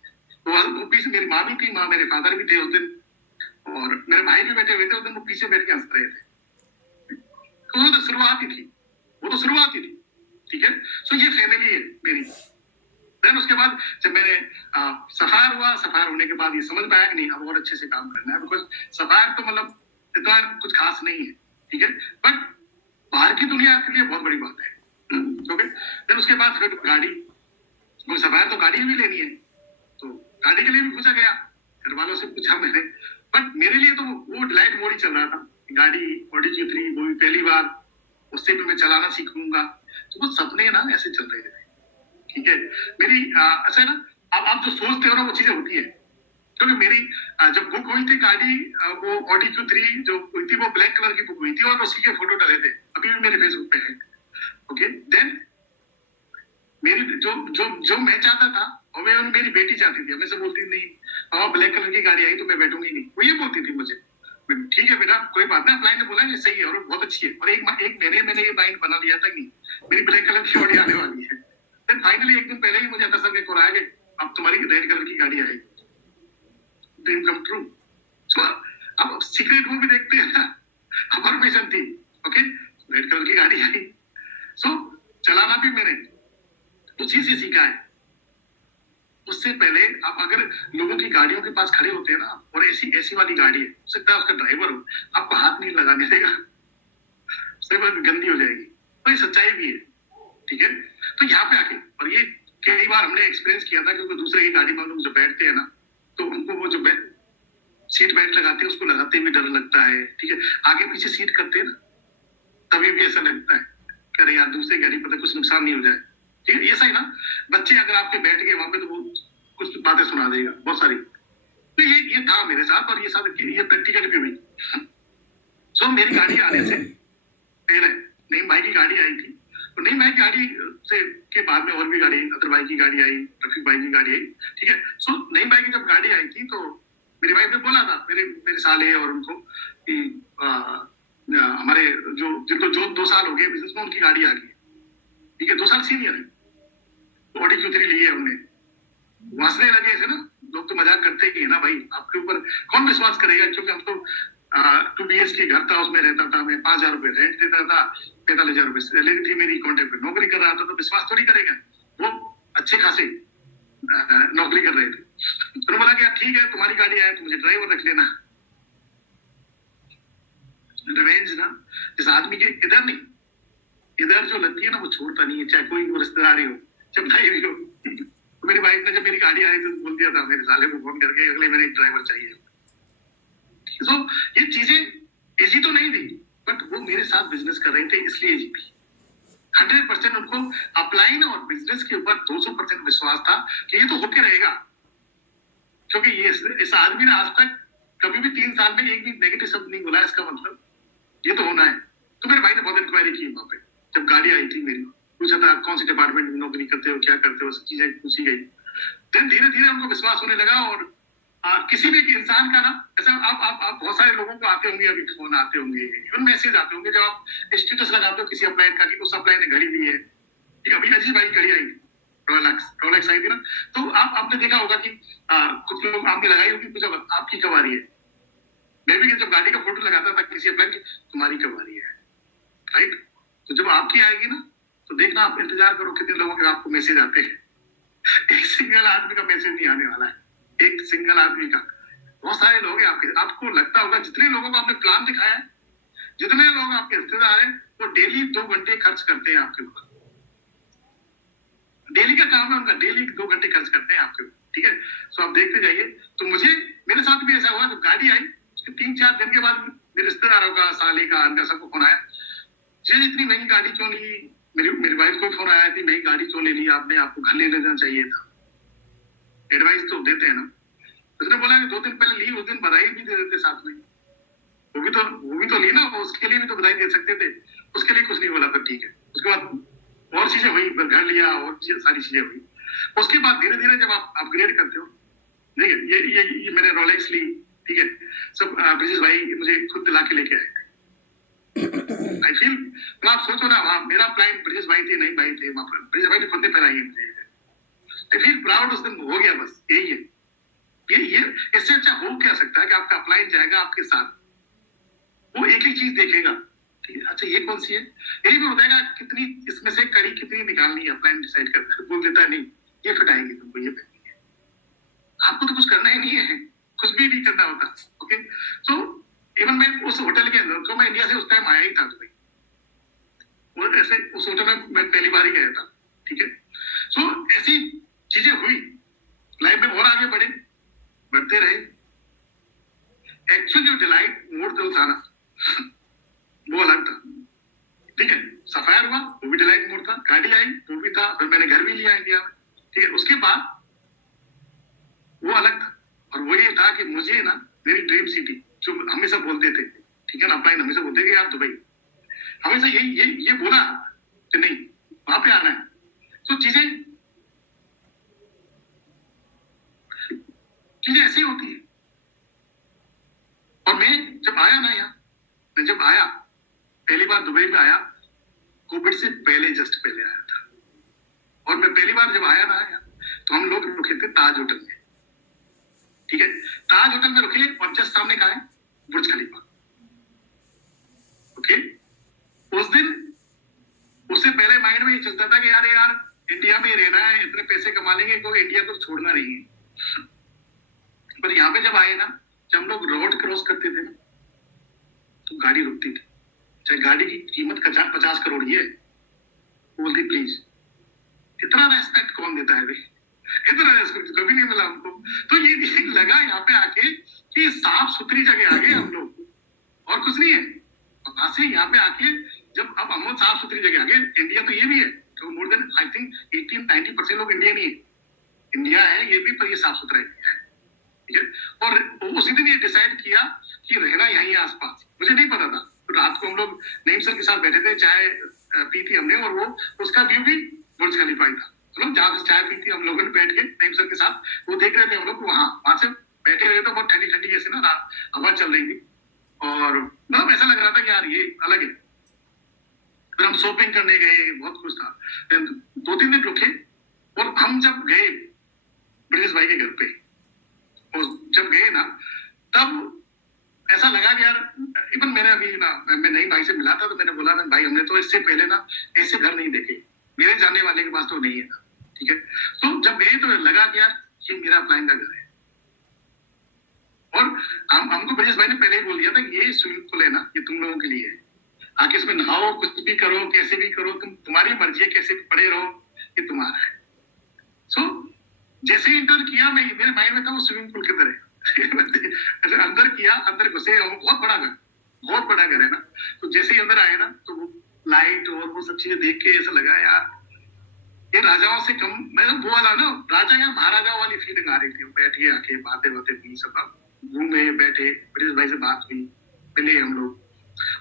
तो पीछे मेरी माँ भी थी, मेरे फादर भी थे उस दिन, और मेरे भाई भी बैठे हुए थे उस दिन, वो पीछे बैठ के हंस रहे थे। तो वो तो शुरुआत ही थी, ठीक है। सो ये फैमिली है मेरी। देन उसके बाद जब मैंने सफायर हुआ, सफायर होने के बाद ये समझ पाया कि नहीं, अब और अच्छे से काम करना है, बिकॉज सफायर तो मतलब इतना कुछ खास नहीं है, ठीक है, बट बाहर की दुनिया के लिए बहुत बड़ी बात है, ओके। देन उसके बाद फिर गाड़ी, वो सफायर तो गाड़ी भी लेनी है, तो गाड़ी के लिए भी पूछा गया, घर वालों से पूछा मैंने, बट मेरे लिए तो वो डिलाइट मोड ही चल रहा था, गाड़ी ऑडी Q3, वो भी पहली बार, उससे भी मैं चलाना सीखूंगा, तो वो सपने ना ऐसे चल रहे थे, ठीक है। मेरी ऐसा है ना, आप जो सोचते हो ना वो चीजें होती है, क्योंकि मेरी जब बुक हुई थी गाड़ी, वो ऑडी Q3 जो हुई थी, वो ब्लैक कलर की बुक हुई थी, और उसी के फोटो डाले थे, अभी भी मेरे फेसबुक पे है, ओके। देन मेरी जो जो जो मैं चाहता था, और मैं मेरी बेटी चाहती थी, हमेशा बोलती नहीं पापा ब्लैक कलर की गाड़ी आई तो मैं बैठूंगी नहीं, वो ये बोलती थी मुझे, ठीक है बेटा, कोई बात नहीं, क्लाइंट ने बोला ये सही है और बहुत अच्छी है, और एक महीने मैंने ये माइंड बना लिया था कि मेरी ब्लैक कलर की ऑडी आने वाली है। देन फाइनली एक दिन पहले ही मुझे अता सर के कॉल आया कि अब तुम्हारी रेड कलर की गाड़ी आएगी। Dream come true. सो अब सीक्रेट मूवी देखते हैं ना, हमारी मिशन थी, ओके, रेड कलर की गाड़ी आई। सो चलाना भी मैंने उसी से सीखा है। उससे पहले आप अगर लोगों की गाड़ियों के पास खड़े होते हैं ना, और ऐसी ऐसी वाली गाड़ी है, हो सकता है उसका ड्राइवर हो, आपको हाथ नहीं लगाने देगा, सही बात गंदी हो जाएगी, तो ये सच्चाई भी है, ठीक है। तो यहाँ पे आके, और ये कई बार हमने एक्सपीरियंस किया था, क्योंकि दूसरे की गाड़ी में हम लोग जो बैठते हैं ना, तो हमको वो जो सीट बेल्ट लगाते हैं उसको लगाते हुए डर लगता है, ठीक है। आगे पीछे सीट करते हैं ना, तभी भी ऐसा लगता है कि अरे यार दूसरी गाड़ी पता कुछ नुकसान नहीं हो जाए, ठीक है। ये सही ना, बच्चे अगर आपके बैठ गए वहां पे तो वो कुछ बातें सुना देगा बहुत सारी। तो ये था मेरे साथ, और ये प्रैक्टिकल भी हुई। सो मेरी गाड़ी आने से पहले नईम भाई की गाड़ी आई थी, तो नईम भाई की गाड़ी से के बाद में और भी गाड़ी, अदर भाई की गाड़ी आई, रफीक भाई की गाड़ी आई, ठीक है। सो नईम भाई की जब गाड़ी आई थी तो मेरी वाइफ ने बोला था मेरे साले और उनको कि हमारे जिनको जो 2 साल हो गए बिजनेस में, उनकी गाड़ी आ गई, ठीक है, 2 साल सीनियर है, ऑडी Q3 ली है हमने। हंसने लगे ऐसे ना, लोग तो मजाक करते ही है ना भाई, आपके ऊपर कौन विश्वास करेगा, क्योंकि हम तो 2 BHK घर था, उसमें रहता था, मैं 5,000 रुपए रेंट देता था, 45,000 रुपए सैलरी थी मेरी, कॉन्ट्रैक्ट पे नौकरी कर रहा था, तो विश्वास थोड़ी करेगा। वो अच्छे खासे नौकरी कर रहे थे। तो उन्होंने बोला कि ठीक है तुम्हारी गाड़ी आए तो मुझे ड्राइवर रख लेना। रिवेंज ना, इस आदमी के इधर नहीं, इधर जो लगती है ना वो छोड़ता नहीं है, चाहे कोई रिश्तेदार ही हो, चाहे भाई भी हो। तो मेरी वाइफ ने जब मेरी गाड़ी आई तो बोल दिया था मेरे साले को फोन करके, अगले महीने एक ड्राइवर चाहिए। तो ये चीजें इजी तो नहीं थी, बट वो मेरे साथ बिजनेस कर रहे थे इसलिए इजी थी। 100% उनको अपलाइन और बिजनेस के ऊपर 200% विश्वास था कि ये तो होके रहेगा, क्योंकि ये इस आदमी ने आज तक कभी भी 3 साल में एक भी नेगेटिव शब्द नहीं बोला, इसका मतलब ये तो होना है। तो मेरे भाई ने बहुत इंक्वायरी की वहां पे, जब गाड़ी आई थी मेरी, पूछा था कौन सी डिपार्टमेंट में नौकरी करते हो, क्या करते हो, सब चीजें पूछी गई। देन धीरे धीरे उनको विश्वास होने लगा, और किसी भी इंसान का ना, ऐसा आप बहुत सारे लोगों को आते होंगे, अभी फोन आते होंगे, इवन मैसेज आते होंगे, जब आप स्टेटस लगाते हो किसी अप्लाई का कि उस अप्लाई ने घड़ी ली है, ठीक, अभी अजीब भाई घड़ी आई थी, रोलेक्स आई थी ना, तो आपने देखा होगा कि कुछ लोग आपने लगाई होगी, कुछ आपकी कब आ रही है। मैं भी जब गाड़ी का फोटो लगाता था किसी अप्लाई की, तुम्हारी कब आ रही है, राइट। तो जब आपकी आएगी ना, तो देखना, आप इंतजार करो कितने लोगों के आपको मैसेज आते हैं। एक सिंगल आदमी का मैसेज नहीं आने वाला है, एक सिंगल आदमी का, बहुत सारे लोग हैं आपके। आपको लगता होगा जितने लोगों को आपने प्लान दिखाया है, जितने लोग आपके रिश्तेदार हैं, वो डेली 2 घंटे खर्च करते हैं आपके ऊपर। डेली का काम है उनका, डेली 2 घंटे खर्च करते हैं आपके ऊपर, ठीक है। सो आप देखते जाइए। तो मेरे साथ भी ऐसा हुआ, जब गाड़ी आई उसके 3-4 दिन के बाद मेरे रिश्तेदारों का, साले का, इनका सबको फोन आया, जी इतनी महंगी गाड़ी क्यों ली। मेरी वाइफ को फोन आया थी, महंगी गाड़ी क्यों ले ली आपने, आपको घर ले लेना चाहिए था। एडवाइस तो देते हैं ना। उसने बोला कि 2 दिन पहले ली, उस दिन बधाई भी दे देते साथ में, वो भी तो ली ना, उसके लिए भी तो बधाई दे सकते थे, उसके लिए कुछ नहीं बोला, फिर ठीक है। उसके बाद और चीजें हुई, घर लिया और सारी चीजें हुई। उसके बाद धीरे धीरे जब आप अपग्रेड करते हो, देखिए ये मैंने रोलेक्स ली, ठीक है, सब ब्रिजेश भाई मुझे खुद दिला के लेके आए। आई फील, तो आप सोचो ना, वहाँ मेरा क्लाइंट ब्रिजेश भाई थे, नहीं भाई थे, वहाँ पर ब्रिजेश भाई ने खुद पहनाई है मुझे। आई फील प्राउड, उस दिन हो गया, बस यही है। ये इससे अच्छा हो क्या सकता है कि आपका क्लाइंट जाएगा आपके साथ, वो एक ही चीज देखेगा, अच्छा ये कौन सी है, यही भी बताएगा कितनी इसमें से कड़ी कितनी निकालनी है, क्लाइंट डिसाइड करता है, बोल देता है नहीं ये फिट आएगी तुमको, ये पहननी है। आपको तो कुछ करना ही नहीं है, कुछ भी नहीं करना होता, ओके। सो इवन मैं उस होटल के अंदर, तो मैं इंडिया से उस टाइम आया ही था दुबई, वो ऐसे उस होटल में मैं पहली बार ही गया था, ठीक है। सो ऐसी चीजें हुई, लाइफ में और आगे बढ़ते रहे। एक्चुअली जो डिलाइट मोड जो था ना, वो अलग था, ठीक है। सफायर हुआ, वो भी डिलाइट मोड था, गाड़ी आई वो भी था, फिर मैंने घर भी लिया इंडिया में, ठीक है। उसके बाद वो अलग था, और वो ये था कि मुझे ना मेरी ड्रीम सिटी जो हमेशा बोलते थे, ठीक है ना, अपना हमेशा बोलते थे कि आप दुबई, हमेशा ये बोला कि नहीं वहां पे आना है। तो चीजें ऐसी होती है, और मैं जब आया ना यहाँ, मैं जब आया पहली बार दुबई में आया, कोविड से पहले, जस्ट पहले आया था। और मैं पहली बार जब आया ना यहाँ, तो हम लोग रुके थे ताज होटल में, ठीक है। ताज होटल में रुके और जस्ट सामने का है बुर्ज खलीफा, ओके। उस दिन, उससे पहले माइंड में ये चलता था कि यार इंडिया में रहना है, इतने पैसे कमा लेंगे, कोई इंडिया को छोड़ना नहीं है। पर यहाँ पे जब आए ना, जब हम लोग रोड क्रॉस करते थे ना, तो गाड़ी रुकती थी, चाहे गाड़ी की कीमत 50 करोड़ ही है, बोलती प्लीज। इतना रेस्पेक्ट कौन देता है भाई, इतना रेस्पेक्ट कभी नहीं मिला हमको। तो ये लगा यहाँ पे आके कि साफ सुथरी जगह आ गए हम लोग, और कुछ नहीं है। वहां से यहाँ पे आके जब अब हम साफ सुथरी जगह आ गए, इंडिया तो ये भी है, तो मोर देन आई थिंक 80-90% लोग इंडियन ही है, इंडिया है ये भी, पर ये साफ सुथरा इंडिया है, ठीक है। और उसी दिन ये डिसाइड किया कि रहना यहीं आसपास। मुझे नहीं पता था, तो रात को हम लोग नईम सर के साथ बैठे थे, चाय पी थी हमने, और वो उसका व्यू भी बुर्ज खलीफा ही था। मतलब जहाँ से चाय पी थी हम लोगों ने बैठ के नईम सर के साथ, वो देख रहे थे हम लोग, वहां से बैठे हुए तो बहुत ठंडी ठंडी जैसे ना हवा चल रही थी, और मतलब ऐसा लग रहा था कि यार ये अलग है। फिर हम शॉपिंग करने गए, बहुत कुछ था। 2-3 दिन रुके, और हम जब गए ब्रिजेश भाई के घर पे, और जब गए ना, तब ऐसा लगा कि यार, इवन मैंने अभी ना, मैं नई भाई से मिला था, तो मैंने बोला ना भाई, हमने तो इससे पहले ना ऐसे घर नहीं देखे, मेरे जाने वाले के पास तो नहीं है ना, ठीक है। तो जब गए तो लगा कि यार ये मेरा अपलाइन का घर है। और हमको ब्रिजेश भाई ने पहले ही बोल दिया था कि ये स्विमिंग पूल है ना, ये तुम लोगों के लिए है, आके इसमें नहाओ, कुछ भी करो, कैसे भी करो, तुम्हारी मर्जी है, कैसे भी पड़े रहो, ये तुम्हारा है। सो जैसे ही इंटर किया, मैं मेरे माइंड में था वो स्विमिंग पूल की तरह अंदर किया, अंदर घुसे, बहुत बड़ा घर, बहुत बड़ा घर है ना। तो जैसे ही अंदर आए ना, तो वो लाइट और वो सब चीजें देख के ऐसा लगा यार ये राजाओं से कम, मतलब वो वाला ना राजा या महाराजाओं वाली फीलिंग आ रही थी। बैठ के आके बातें हुई, सब घूमे, बैठे, ब्रिजेश भाई से बात हुई, मिले हम लोग।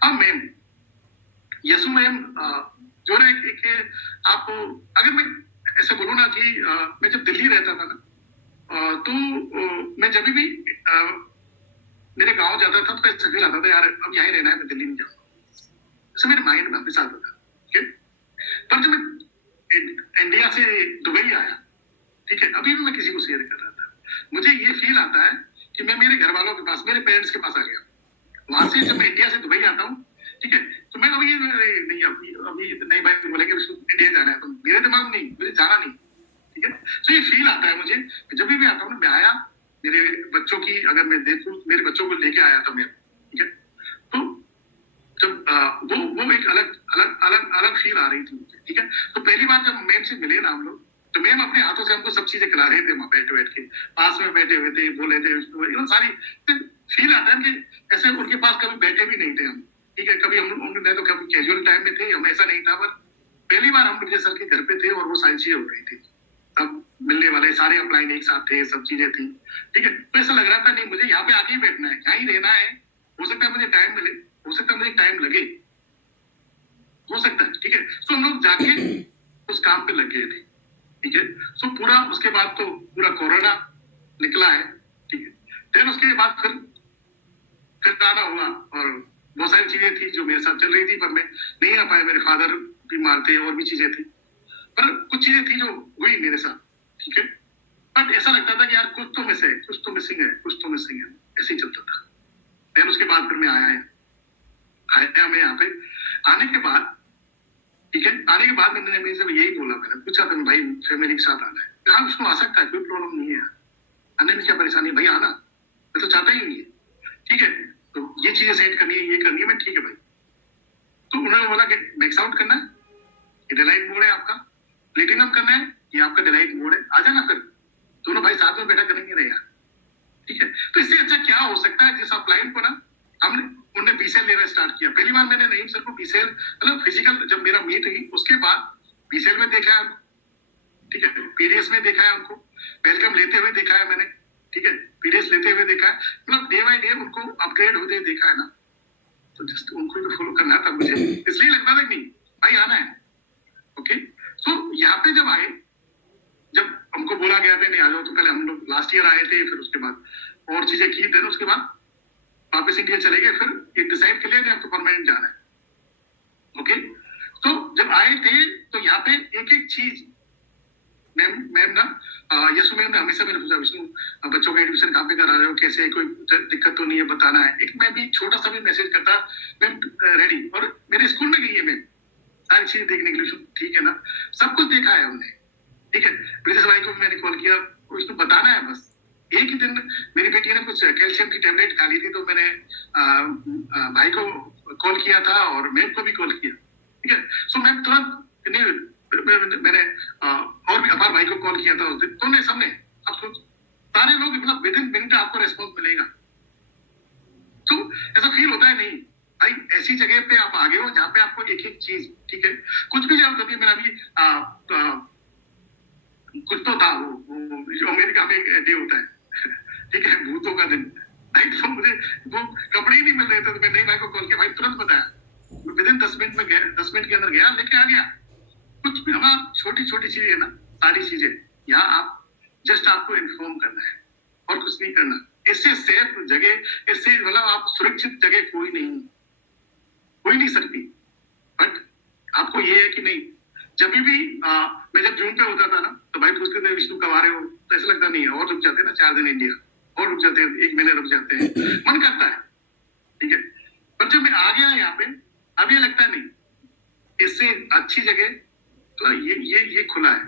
अब मैम यसु मैम जो ना एक आप, अगर मैं ऐसे बोलूँ ना कि मैं जब दिल्ली रहता था ना, तो मैं जब भी मेरे गांव जाता था, तो ऐसा फील आता था यार अब यहीं रहना है, मैं दिल्ली नहीं जाऊंगा, ऐसा मेरे माइंड में हमेशा आता था, ठीक है। पर जब मैं इंडिया से दुबई आया, ठीक है, अभी भी मैं किसी को शेयर कर रहा था, मुझे ये फील आता है कि मैं मेरे घर वालों के पास, मेरे पेरेंट्स के पास आ गया। वहां से जब मैं इंडिया से दुबई आता हूँ, ठीक है, तो मैं कभी नहीं, अभी नहीं भाई बोलेंगे इंडिया जाना है, तो मेरे दिमाग में नहीं, मुझे जाना नहीं, ठीक है। तो ये फील आता है मुझे, जब भी आता हूँ ना, मैं आया, मेरे बच्चों की अगर मैं देखूं, मेरे बच्चों को लेके आया था मैं, ठीक है। तो जब वो एक अलग फील आ रही थी मुझे, ठीक है। तो पहली बार जब मैम से मिले ना हम लोग, तो मैम अपने हाथों से हमको सब चीजें खिला रहे थे, वहां बैठ के पास में बैठे हुए थे, बोले थे सारी। फील आता है कि ऐसे उनके पास कभी बैठे भी नहीं थे हम, ठीक है। कभी हम तो कभी कैजुअल टाइम में थे, हमें ऐसा नहीं था, पर पहली बार हम विजय सर के घर पे थे, और वो सारी चीजें हो रही थी, सब मिलने वाले सारे अपलाइन एक साथ थे, सब चीजें थी, ठीक है। तो ऐसा लग रहा था नहीं, मुझे यहाँ पे आके ही बैठना है, यहाँ ही रहना है। हो सकता है मुझे टाइम मिले, हो सकता है मुझे टाइम लगे, हो सकता है, ठीक है। तो हम लोग जाके उस काम पे लग गए थे, ठीक है। सो पूरा उसके बाद तो पूरा कोरोना निकला है, ठीक है। फिर उसके बाद फिर आना हुआ, और बहुत सारी चीजें थी जो मेरे साथ चल रही थी, पर मैं नहीं आ पाया, मेरे फादर बीमार थे, और भी चीजें थी, पर कुछ चीजें थी जो हुई मेरे साथ, ठीक है। बट ऐसा लगता था कि यार कुछ तो मिस है, कुछ तो मिसिंग है, कुछ तो मिसिंग है, ऐसे ही चलता था। फिर उसके बाद फिर मैं आया मैं यहाँ पे आने के बाद, ठीक है, आने के बाद मैंने मेरे से यही बोला, मैंने पूछा था भाई फैमिली के साथ आना है, हाँ उसको आ सकता है, कोई प्रॉब्लम नहीं है, आने में क्या परेशानी है भाई, आना, मैं तो चाहता ही नहीं है, ठीक है। तो ये चीजें सेट करनी है, ये करनी है, मैं ठीक है भाई। तो उन्होंने बोला कि मैक्स आउट करना है, ये डिलाइट मोड है आपका, प्लेटिनम करना है, ये आपका डिलाइट मोड है, आ जाना, फिर दोनों भाई साथ में बैठा करेंगे ना यार, ठीक है। तो इससे अच्छा क्या हो सकता है, जिस अपलाइन को ना हमने उन्होंने बीसेल लेना स्टार्ट किया। पहली बार मैंने नईम सर को बीसेल, मतलब फिजिकल जब मेरा मीट हुई, उसके बाद बीसेल में देखा है, ठीक है, पीडीएस में देखा है उनको, वेलकम लेते हुए देखा है मैंने, ठीक है, पीडीएस लेते हुए देखा है, मतलब डे बाय डे उनको अपग्रेड होते देखा है ना। तो जस्ट उनको तो फॉलो करना था मुझे, इसलिए लगता था नहीं भाई आना है, ओके। सो यहाँ पे जब आए, जब हमको बोला गया था नहीं आ जाओ, तो पहले हम लोग लास्ट ईयर आए थे, फिर उसके बाद और चीजें की, फिर उसके बाद वापस इंडिया चले गए, फिर ये डिसाइड कर लिया कि आपको परमानेंट जाना है। ओके, तो जब आए थे तो यहाँ पे एक एक चीज मैम ना यसु मैम ने हमेशा मेरे पूछा, विष्णु बच्चों का एडमिशन कहाँ पे करा रहे हो, कैसे, कोई दिक्कत तो नहीं है, बताना है। एक मैं भी छोटा सा भी मैसेज करता, मैम रेडी, और मेरे स्कूल में गई है मैम सारी चीजें देखने के लिए, ठीक है ना, सब कुछ देखा है हमने, ठीक है। ब्रिजेश भाई को भी मैंने कॉल किया, उसको बताना है बस। एक ही दिन मेरी बेटी ने कुछ कैल्शियम की टेबलेट खा ली थी, तो मैंने भाई को कॉल किया था और मैम को भी कॉल किया, ठीक है। सो मैम तुरंत मैंने और भी अपार भाई को कॉल किया था उस दिन, तो सबने, अब सारे लोग मतलब विद इन मिनट आपको रेस्पॉन्स मिलेगा। तो ऐसा फील होता है नहीं भाई, ऐसी जगह पे आप आगे हो जहाँ पे आपको एक एक चीज, ठीक है, कुछ भी जरूरत होती है। मेरा अभी कुछ तो था वो जो अमेरिका में एक डे होता है ठीक है, भूतों का दिन, भाई तो मुझे वो कपड़े ही नहीं मिल रहे थे, तो मैं नहीं भाई को कॉल किया, भाई तुरंत बताया, विद इन 10 मिनट में गया, 10 मिनट के अंदर गया, लेके आ गया। कुछ भी हमारा छोटी छोटी चीजें है ना, सारी चीजें यहाँ आप जस्ट आपको इन्फॉर्म करना है और कुछ नहीं करना। इससे सेफ जगह, इससे मतलब आप सुरक्षित जगह कोई नहीं सकती। बट आपको ये है कि नहीं, जब भी मैं जब जून पे होता था ना, तो भाई पूछते थे विष्णु कब आ रहे हो, तो ऐसा लगता नहीं है, और रुक जाते हैं ना 4 दिन इंडिया, और रुक जाते हैं, 1 महीने रुक जाते हैं, मन करता है, ठीक है। पर जब मैं आ गया यहाँ पे, अब ये लगता नहीं, इससे अच्छी जगह तो ये खुला है।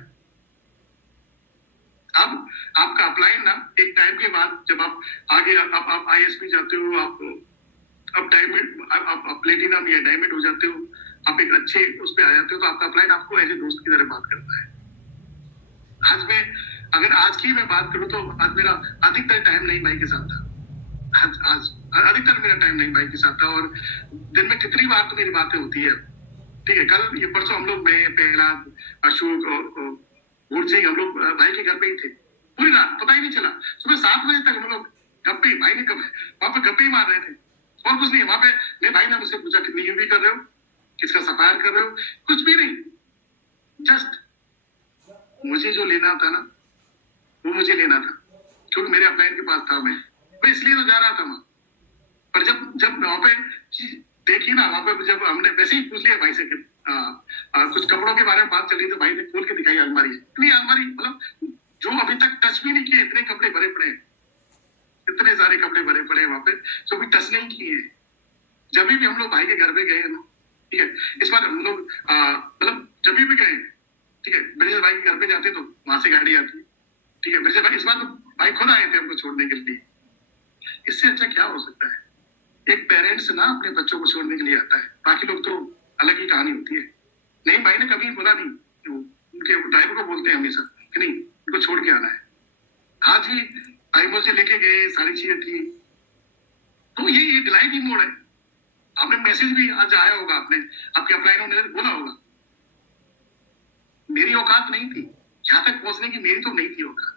अब आपका अप्लाई ना एक टाइम के बाद, जब आप आगे आप ISP जाते हो, आप डायमंड, आप प्लेटिनम या डायमंड हो जाते हो, आप एक अच्छे उस पे आ जाते हो, तो आपका अप्लाई आपको एज ए दोस्त की तरह बात करता है। आज मैं अगर आज की मैं बात करूं तो आज मेरा अधिकतर टाइम नहीं भाई के साथ था, आज अधिकतर मेरा टाइम नहीं भाई के साथ था, और दिन में कितनी बार तो मेरी बातें होती है, ठीक है। कल ये परसों हम लोग, मैं, प्रहलाद, अशोक और भूर सिंह, हम लोग भाई के घर पे ही थे पूरी रात, पता ही नहीं चला। सुबह 7 बजे तक हम लोग गप्पे, भाई ने वहां पे गप्पे ही मार रहे थे, और कुछ नहीं। वहां पे मैं, भाई ने मुझसे पूछा कितनी यूवी कर रहे हो, किसका सफायर कर रहे हो, कुछ भी नहीं, जस्ट मुझे जो लेना था ना वो मुझे लेना था, क्योंकि मेरे अपलाइन के पास था, मैं इसलिए तो जा रहा था वहां। पर जब वहां पे देखी ना, वहां पे जब हमने वैसे ही पूछ लिया भाई से कि कुछ कपड़ों के बारे में बात चल रही, तो भाई ने खोल के दिखाई अलमारी, इतनी अलमारी, मतलब जो अभी तक टच भी नहीं किए, इतने कपड़े भरे पड़े हैं, इतने सारे कपड़े भरे पड़े हैं वहां पे, जो भी टच नहीं किए हैं। जब भी हम लोग भाई के घर पे गए हैं, ठीक है, इस बार हम लोग मतलब जब भी गए, ठीक है, ब्रिजेश भाई के घर पे जाते तो वहां से गाड़ी आती, ठीक है, ब्रिजेश भाई, इस बार तो भाई खुद आए थे हमको छोड़ने के लिए। इससे अच्छा क्या हो सकता है? एक पेरेंट्स ना अपने बच्चों को छोड़ने के लिए आता है, बाकी लोग तो अलग ही कहानी होती है। नहीं, भाई ने कभी बोला नहीं, उनके ड्राइवर को बोलते हैं हमेशा कि नहीं, उनको छोड़ के आना है। आज भी भाई मुझे लेके गए, सारी चीजें थी, तो ये डिलाइट ही मोड है। आपने मैसेज भी आज आया होगा, आपने आपके अपलाइनों ने बोला होगा, मेरी औकात नहीं थी यहाँ तक पहुंचने की, मेरी तो नहीं थी औकात,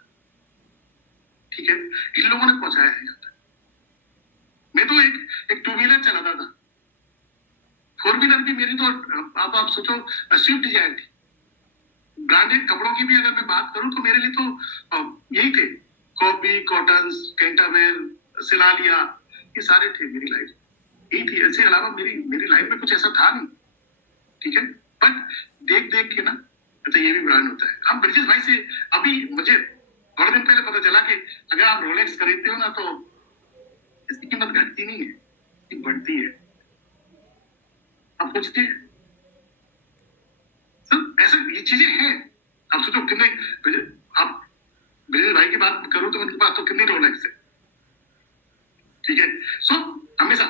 ठीक है, इन लोगों ने पहुंचाया है यहाँ तक। मैं तो एक 2 व्हीलर चलाता था, 4 व्हीलर भी मेरी तो आप सोचो स्विफ्ट डिजायर थी। ब्रांडेड कपड़ों की भी अगर मैं बात करूं तो मेरे लिए तो यही थे, कॉपी, कॉटन, कैंटावेल, सिलालिया, ये सारे थे मेरी लाइफ, यही थी। इसके अलावा मेरी लाइफ में कुछ ऐसा था नहीं, ठीक है। बट देख के ना, तो ये भी ब्रांड होता है। हम ब्रिजेश भाई से अभी मुझे थोड़े दिन पहले पता चला कि अगर आप रोलेक्स खरीदते हो ना, तो इसकी कीमत घटती नहीं है, बढ़ती है। आप सोचते सर ऐसा ये चीजें हैं। आप सोचो कितने, आप ब्रिजेश भाई की बात करो तो उनके पास तो कितनी रोलेक्स है, ठीक है। सो हमेशा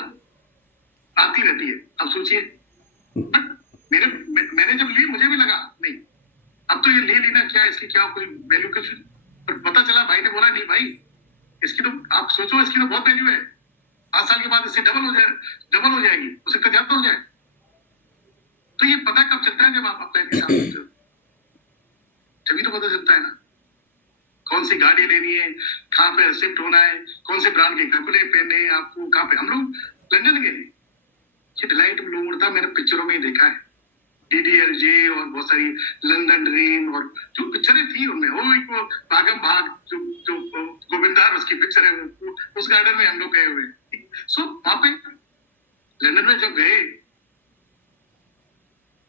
आती रहती है। आप सोचिए, मैंने जब ली मुझे भी लगा नहीं, अब तो ये ले लेना क्या, इसकी क्या कोई वैल्यू, कुछ, पर पता चला भाई ने बोला नहीं भाई, इसकी तो आप सोचो, इसकी तो बहुत वैल्यू है, 5 साल के बाद इससे डबल हो जाएगी, उससे तो ज्यादा हो जाए। तो ये पता कब चलता है? जब आप अप्लाई के साथ होते हो, तभी तो पता चलता है ना, कौन सी गाड़ी लेनी है, कहाँ पे शिफ्ट होना है, कौन से ब्रांड के कपड़े पहनने हैं आपको, कहाँ पे। हम लोग लंदन गए, ये डिलाइट ब्लूम था, मैंने पिक्चरों में ही देखा है, DDLJ और बहुत सारी लंदन ड्रीम और जो पिक्चरें थी उनमें, वो एक वो भागम भाग जो जो गोविंदा और उसकी पिक्चर है, वो उस गार्डन में हम लोग गए हुए। सो वहां पे लंदन में जब गए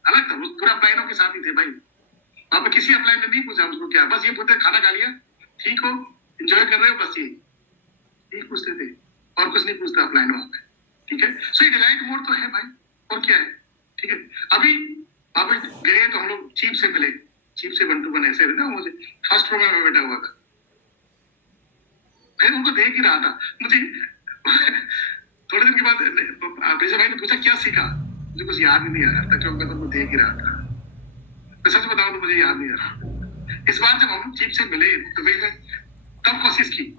अलग था, वो पूरा अपलाइनों के साथ ही थे भाई। वहां पे किसी अपलाइन ने नहीं पूछा उसको क्या, बस ये पूछते खाना खा लिया, ठीक हो, एंजॉय कर रहे हो, बस ये पूछते थे और कुछ नहीं पूछता अपलाइन वहां पे। ठीक है, सो ये डिलाइट मोड तो है भाई, और क्या है। ठीक है, अभी वहां पे गए तो हम लोग चीफ से मिले, चीफ से 1 to 1 ऐसे ना, मुझे फर्स्ट रो में बैठा हुआ था, मैं उनको देख ही रहा था। मुझे थोड़े दिन के बाद बेजा भाई ने पूछा क्या सीखा, मुझे कुछ याद ही नहीं आ रहा था क्योंकि मैं तुमको देख ही रहा था। मैं सच बताऊं तो मुझे याद नहीं आ रहा। इस बार जब हम चीफ से मिले तो मैंने तब कोशिश की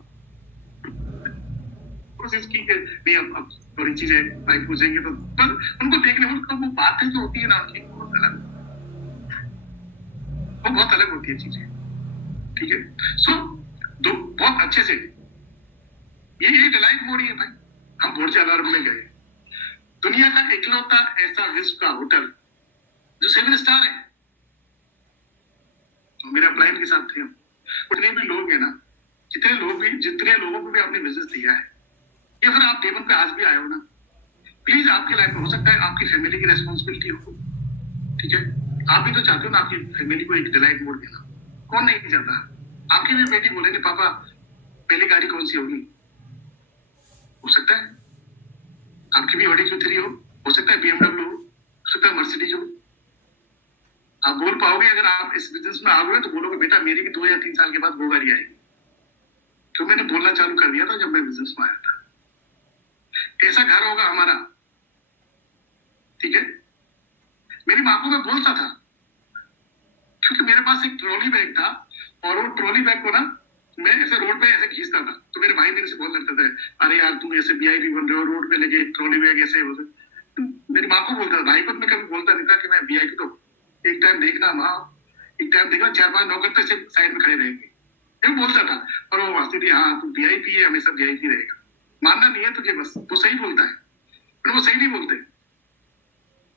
कि नहीं अब थोड़ी चीजें भाई पूछेंगे तो, पर उनको देखने में वो बातें जो होती है ना उनकी बहुत अलग, वो बहुत अलग होती है चीजें। ठीक है, सो दो बहुत अच्छे से ये डिलाइट मोड ही है भाई। हम बुर्ज अलार्म में गए, दुनिया का इकलौता ऐसा विश्व का होटल जो 7 स्टार है, तो मेरे अपलाइन के साथ थे हम। उतने भी लोग हैं ना, जितने लोगों को भी आपने विजिट दिया है, या फिर आप टेबल पे आज भी आए हो ना, प्लीज आपकी लाइफ में हो सकता है आपकी फैमिली की रेस्पॉन्सिबिलिटी हो, ठीक है, आप भी तो चाहते हो ना आपकी फैमिली को एक डिलाइट मोड देना, कौन नहीं चाहता। आपकी भी बेटी बोलेगी पापा पहली गाड़ी कौन सी होगी, हो सकता है आपकी भी ऑडी Q3 हो सकता है BMW हो सकता है मर्सिडीज हो। आप बोल पाओगे अगर आप इस बिजनेस में आओगे तो बोलोगे बेटा मेरी भी 2 या 3 साल के बाद वो गाड़ी आएगी, क्यों मैंने बोलना चालू कर दिया था जब मैं बिजनेस में आया था। ऐसा घर होगा हमारा, ठीक है। मेरी माँ को मैं बोलता था क्योंकि मेरे पास एक ट्रॉली बैग था और वो ट्रॉली बैग को ना मैं ऐसे रोड पे ऐसे खींचता था, तो मेरे भाई मेरे से बोल लगते थे अरे यार तुम ऐसे VIP बन रहे हो रोड पे लेके ट्रॉली बैग ऐसे हो। मेरी माँ को बोलता था, भाई को मैं कभी बोलता नहीं था कि मैं VIP। तो एक टाइम देखना माँ, एक टाइम देखना 4-5 नौकर तो ऐसे साइड में खड़े रहेंगे, ये बोलता था। और वो हंसती थी, हाँ तुम VIP है हमेशा VIP रहेगा, मानना नहीं है तुझे, बस वो सही बोलता है। पर वो सही नहीं बोलते,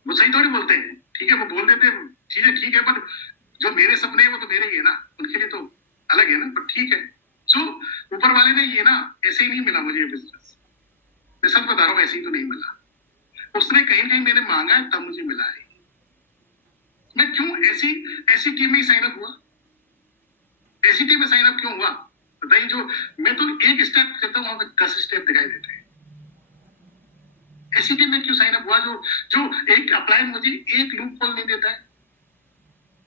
वो सही थोड़ी बोलते हैं, ठीक है वो बोल देते हैं चीजें ठीक है, पर जो मेरे सपने हैं वो तो मेरे ही है ना, उनके लिए तो अलग है ना, पर ठीक है। सो ऊपर वाले ने ये ना ऐसे ही नहीं मिला मुझे ये बिजनेस, मैं सच बता रहा हूँ, ऐसे ही तो नहीं मिला। उसने कहीं कहीं मैंने मांगा है तब मुझे मिला है। मैं क्यों ऐसी टीम में साइन अप हुआ, ऐसी टीम में साइन अप क्यों हुआ बताइए। जो मैं तो एक स्टेप कहता हूँ वहां पे 10 स्टेप दिखाई देते हैं। ऐसी टीम में क्यों साइन अप हुआ जो एक अप्लाई मुझे एक लूप होल नहीं देता है।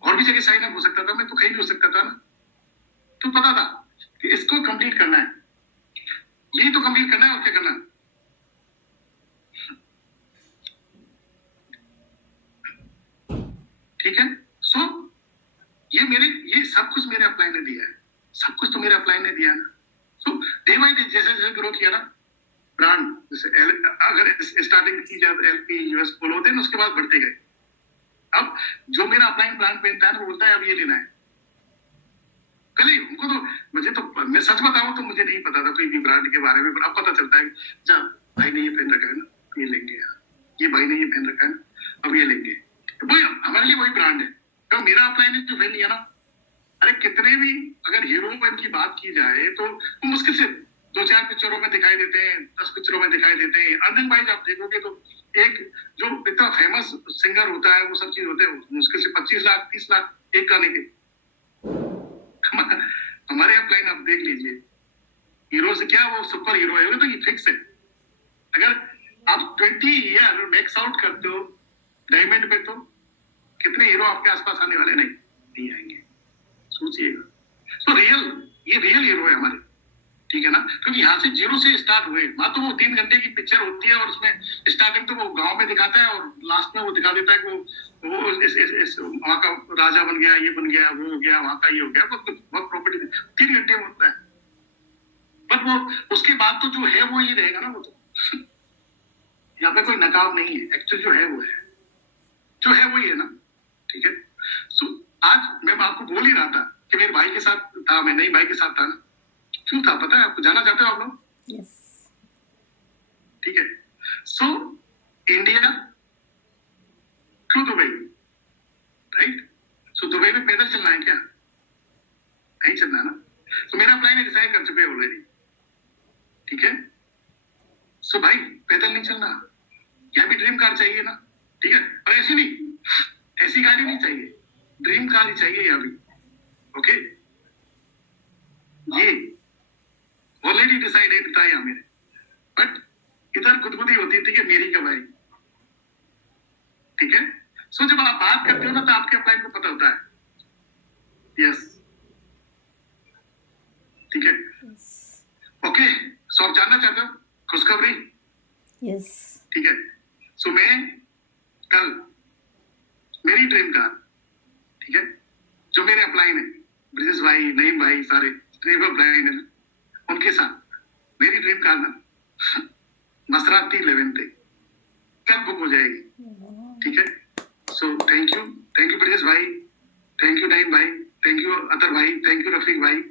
और भी जगह साइन अप हो सकता था, मैं तो कहीं भी हो सकता था ना, तो पता था कि इसको कंप्लीट करना है, यही तो कंप्लीट करना है और क्या करना है। ठीक है, सो ये सब कुछ मेरे अपलाइन ने दिया है, सब कुछ तो मेरे अपलाइन ने दिया है ना। सो डे बाई डे जैसे जैसे ग्रो किया ना ब्रांड, जैसे अगर स्टार्टिंग की जब LP US पोलो होते हैं ना, उसके बाद बढ़ते गए। अब जो मेरा अपलाइन प्लान पहनता है ना वो बोलता है अब ये लेना है। पहले उनको तो मुझे तो मैं सच बताऊं तो मुझे नहीं पता था कोई भी ब्रांड के बारे में, पर अब पता चलता है जा भाई ने ये पहन रखा है ना, ये लेंगे यार, ये भाई ने ये पहन रखा है ना, अब ये लेंगे। तो वही हमारे लिए वही ब्रांड है। तो मेरा अपलाइन जो पहन लिया ना, अरे कितने भी अगर हीरोइन की बात की जाए तो वो मुश्किल से 2-4 पिक्चरों में दिखाई देते हैं, 10 पिक्चरों में दिखाई देते हैं। अंदर भाई आप देखोगे तो एक जो इतना फेमस सिंगर होता है वो सब चीज होते हैं, मुश्किल से 25 लाख 30 लाख एक गाने के। हमारे अपलाइन आप देख लीजिए, हीरो से क्या वो सुपर हीरो है, तो ये फिक्स है। अगर आप 20 ईयर मैक्स आउट करते हो डायमंड पे तो कितने हीरो आपके आसपास आने वाले नहीं आएंगे, सोचिएगा। तो ये रियल हीरो है हमारे, ठीक है ना, क्योंकि यहाँ से 0 से स्टार्ट हुए। वहां तो वो 3 घंटे की पिक्चर होती है और उसमें स्टार्टिंग तो वो गांव में दिखाता है और लास्ट में वो दिखा देता है कि वो वहां का राजा बन गया, ये बन गया, वो हो गया, वहां का ये हो गया, बहुत प्रॉपर्टी 3 घंटे में होता है। बट वो उसके बाद तो जो है वो ही रहेगा ना, वो तो यहाँ पे कोई नकाब नहीं है, एक्चुअल जो है वो है, जो है वही है ना, ठीक है। सो आज मैं आपको बोल ही रहा था कि मेरे भाई के साथ था, मैं नहीं भाई के साथ था ना, क्यों था पता है आपको, जाना चाहते हो आप लोग? यस। ठीक है, सो इंडिया क्यों दुबई, ऑलरेडी, ठीक है। सो भाई पैदल नहीं चलना, यहाँ भी ड्रीम कार चाहिए ना, ठीक है। और ऐसी नहीं, ऐसी गाड़ी नहीं चाहिए, ड्रीम कार ही चाहिए यहाँ भी, ओके। ये ऑलरेडी डिसाइडेड था यहाँ मेरे, बट इधर गुदगुदी होती है, ठीक है, मेरी कब आएगी, ठीक है। सो जब आप बात करते हो ना तो आपके अपलाइन को पता होता है, यस, ठीक है, ओके। सो आप जानना चाहते हो खुशखबरी, यस, ठीक है। सो मैं कल मेरी ड्रीम कार, ठीक है, जो मेरे अपलाइन है, ब्रिजेश भाई, नईम भाई, सारे ड्रीम अपलाइन है ना, उनके साथ मेरी ड्रीम कार ना मसराती 11 पे कल बुक हो जाएगी, ठीक है। सो थैंक यू ब्रिजेश भाई, थैंक यू नईम भाई, थैंक यू अतर भाई, थैंक यू रफीक भाई,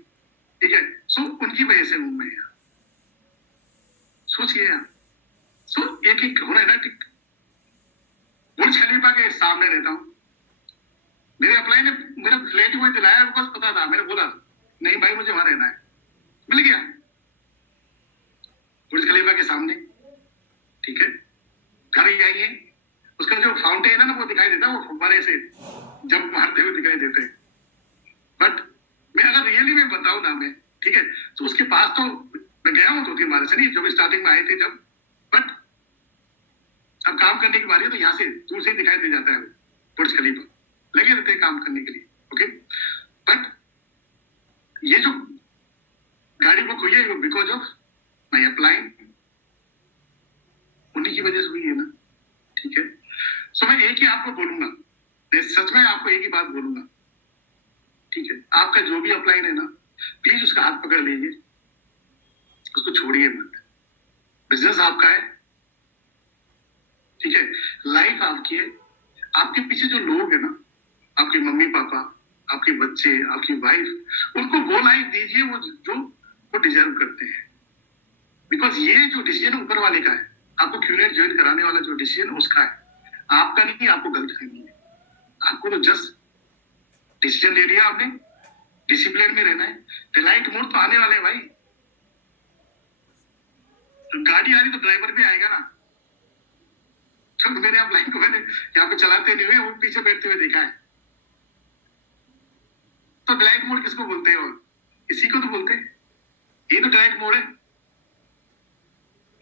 ठीक है। सो उनकी वजह से हूं मैं यहाँ, सोचिए यार। सो एक एक होना है ना, ठीक, बुर्ज खलीफा के सामने रहता हूँ, मेरे अप्लाई ने मेरा फ्लैट ही दिलाया, बस पता था, मैंने बोला नहीं भाई मुझे वहां रहना है, मिल गया बुर्ज खलीफा के सामने, ठीक है। घर ही आइए, उसका जो फाउंटेन है ना वो दिखाई देता है, वो फुब्बारे से जब मारते हुए दिखाई देते हैं। बट मैं अगर रियली में बताऊं ना मैं, ठीक है, तो उसके पास तो मैं गया हूँ 2-3 बार से, नहीं जो भी स्टार्टिंग में आए थे जब, बट अब काम करने की बारी है तो यहाँ से दूर से दिखाई दे जाता है बुर्ज खलीफा, लगे रहते हैं काम करने के लिए, ओके। बट ये जो गाड़ी बुक हुई है बिकॉज ऑफ माई अप्लाइंग, उन्हीं की वजह से हुई है ना, ठीक है। सो मैं एक ही आपको बोलूंगा, मैं सच में आपको एक ही बात बोलूंगा, ठीक है। आपका जो भी अप्लाइन है ना, प्लीज उसका हाथ पकड़ लीजिए, उसको छोड़िए मत, बिजनेस आपका है, ठीक है, लाइफ आपकी है, आपके पीछे जो लोग है ना, आपके मम्मी पापा, आपके बच्चे, आपकी वाइफ, उनको वो लाइफ दीजिए वो जो वो डिजर्व करते हैं, बिकॉज ये जो डिसीजन ऊपर वाले का है, आपको क्यूनेट ज्वाइन कराने वाला जो डिसीजन उसका है, आपका नहीं, आपको गलत करनी है, आपको तो जस्ट डिसीजन ले लिया आपने, डिसिप्लिन में रहना है, डिलाइट मोड तो आने वाले हैं भाई, तो गाड़ी आ रही तो ड्राइवर भी आएगा ना, तो मेरे आप लाइन को मैंने यहाँ पे चलाते नहीं हुए, वो पीछे बैठते हुए देखा है, तो डिलाइट मोड किसको बोलते हैं, और इसी को तो बोलते हैं, ये तो डिलाइट मोड है।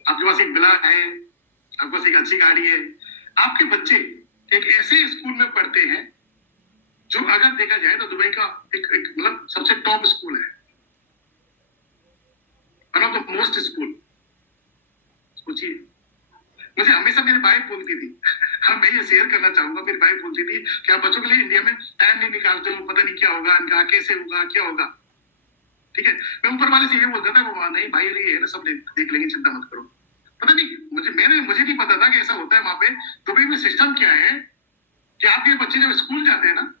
आपके पास एक विला है, आपके पास एक अच्छी गाड़ी है, आपके बच्चे एक ऐसे स्कूल में पढ़ते हैं जो अगर देखा जाए तो दुबई का एक मतलब सबसे टॉप स्कूल है, one of the most school. सोचिए, मुझे हमेशा मेरी वाइफ बोलती थी, हाँ मैं ये शेयर करना चाहूंगा, मेरी वाइफ बोलती थी कि आप बच्चों के लिए इंडिया में टाइम नहीं निकालते हो, पता नहीं क्या होगा इनका, कैसे होगा, क्या होगा, ठीक है। मैं ऊपर वाले से ये बोलता था, वो नहीं भाई ये है ना, सब देख लेंगे, चिंता मत करो। पता नहीं मुझे नहीं पता था कि ऐसा होता है वहां पे दुबई में। सिस्टम क्या है कि आपके बच्चे जब स्कूल जाते हैं ना,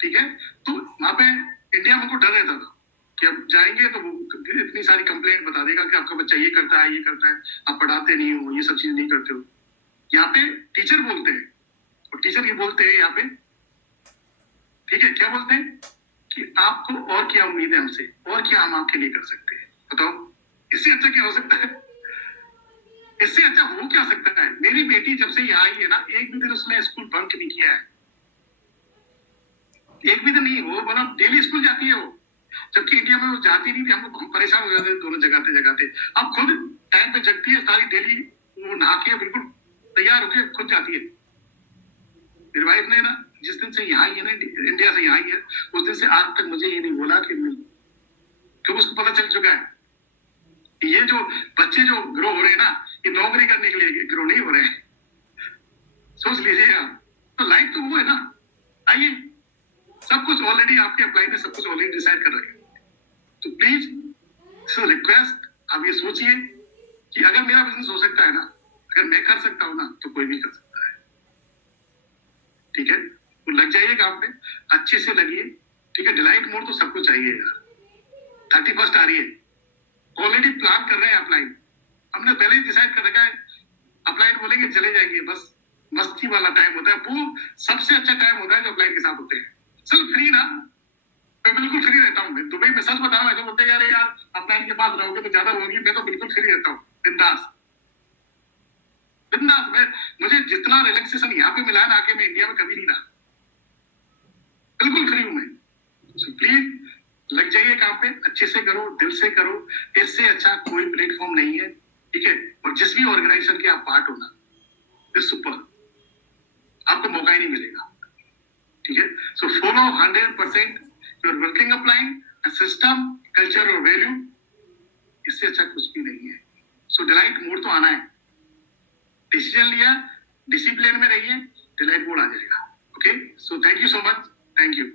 ठीक है, तो वहां पे इंडिया में उनको डर रहता था कि अब जाएंगे तो वो इतनी सारी कंप्लेंट बता देगा कि आपका बच्चा ये करता है, आप पढ़ाते नहीं हो, ये सब चीज नहीं करते हो। यहाँ पे टीचर बोलते हैं, और टीचर ये बोलते हैं यहाँ पे, ठीक है, क्या बोलते हैं कि आपको और क्या उम्मीद है हमसे, और क्या हम आपके लिए कर सकते हैं, बताओ, इससे अच्छा क्या हो सकता है, इससे अच्छा हो क्या सकता है। मेरी बेटी जब से यहाँ आई है ना, एक भी दिन उसने स्कूल बंक नहीं किया है, एक भी दिन नहीं, वो मतलब डेली स्कूल जाती है वो, जबकि इंडिया में वो जाती नहीं थी, हम परेशान हो जाते थे दोनों जगाते। अब खुद टाइम पे जगती है, सारी डेली वो नहा के बिल्कुल तैयार होकर खुद जाती है। मेरी वाइफ ने ना जिस दिन से यहाँ आई है ना, इंडिया से यहाँ आई है, उस दिन से आज तक मुझे ये नहीं बोला कि नहीं, क्योंकि उसको पता चल चुका है कि ये जो बच्चे जो ग्रो हो रहे हैं ना, ये नौकरी करने के लिए ग्रो नहीं हो रहे हैं। सोच लीजिए आप, तो लाइफ तो वो है ना। आइए, सब कुछ ऑलरेडी आपके अप्लाई में सब कुछ ऑलरेडी डिसाइड कर रखे हैं, तो प्लीज सो रिक्वेस्ट, आप ये सोचिए कि अगर मेरा बिजनेस हो सकता है ना, अगर मैं कर सकता हूं ना, तो कोई भी कर सकता है, ठीक है। तो लग जाइए काम पे, अच्छे से लगिए, ठीक है। डिलाइट मोड तो सबको चाहिए यार, 31 आ रही है, ऑलरेडी प्लान कर रहे हैं अप्लाई, हमने पहले ही डिसाइड कर रखा है, अप्लाई बोलेंगे चले जाएंगे, बस मस्ती वाला टाइम होता है वो, सबसे अच्छा टाइम होता है जो अप्लाई के साथ होते हैं। चल फ्री ना, मैं बिल्कुल फ्री रहता हूँ। मैं दुबई में सच बता रहा हूँ, ऐसे बोलते हैं यार अपना इनके पास रहोगे तो ज्यादा होगी, मैं तो बिल्कुल फ्री रहता हूँ, बिंदास बिंदास। मैं मुझे जितना रिलैक्सेशन यहाँ पे मिला है ना, आके मैं इंडिया में कभी नहीं रहा, बिल्कुल फ्री हूँ मैं। सो प्लीज लग जाइए काम पे, अच्छे से करो, दिल से करो, इससे अच्छा कोई प्लेटफॉर्म नहीं है, ठीक है। और जिस भी ऑर्गेनाइजेशन के आप पार्ट हो ना, इट्स सुपर, आपको मौका ही नहीं मिलेगा, ठीक है। So follow 100% your working upline system, culture और वैल्यू, इससे अच्छा कुछ भी नहीं है। सो डिलाइट मोड तो आना है, डिसीजन लिया, डिसिप्लिन में रहिए, डिलाइट मोड आ जाएगा। Okay, so thank you so much, thank you.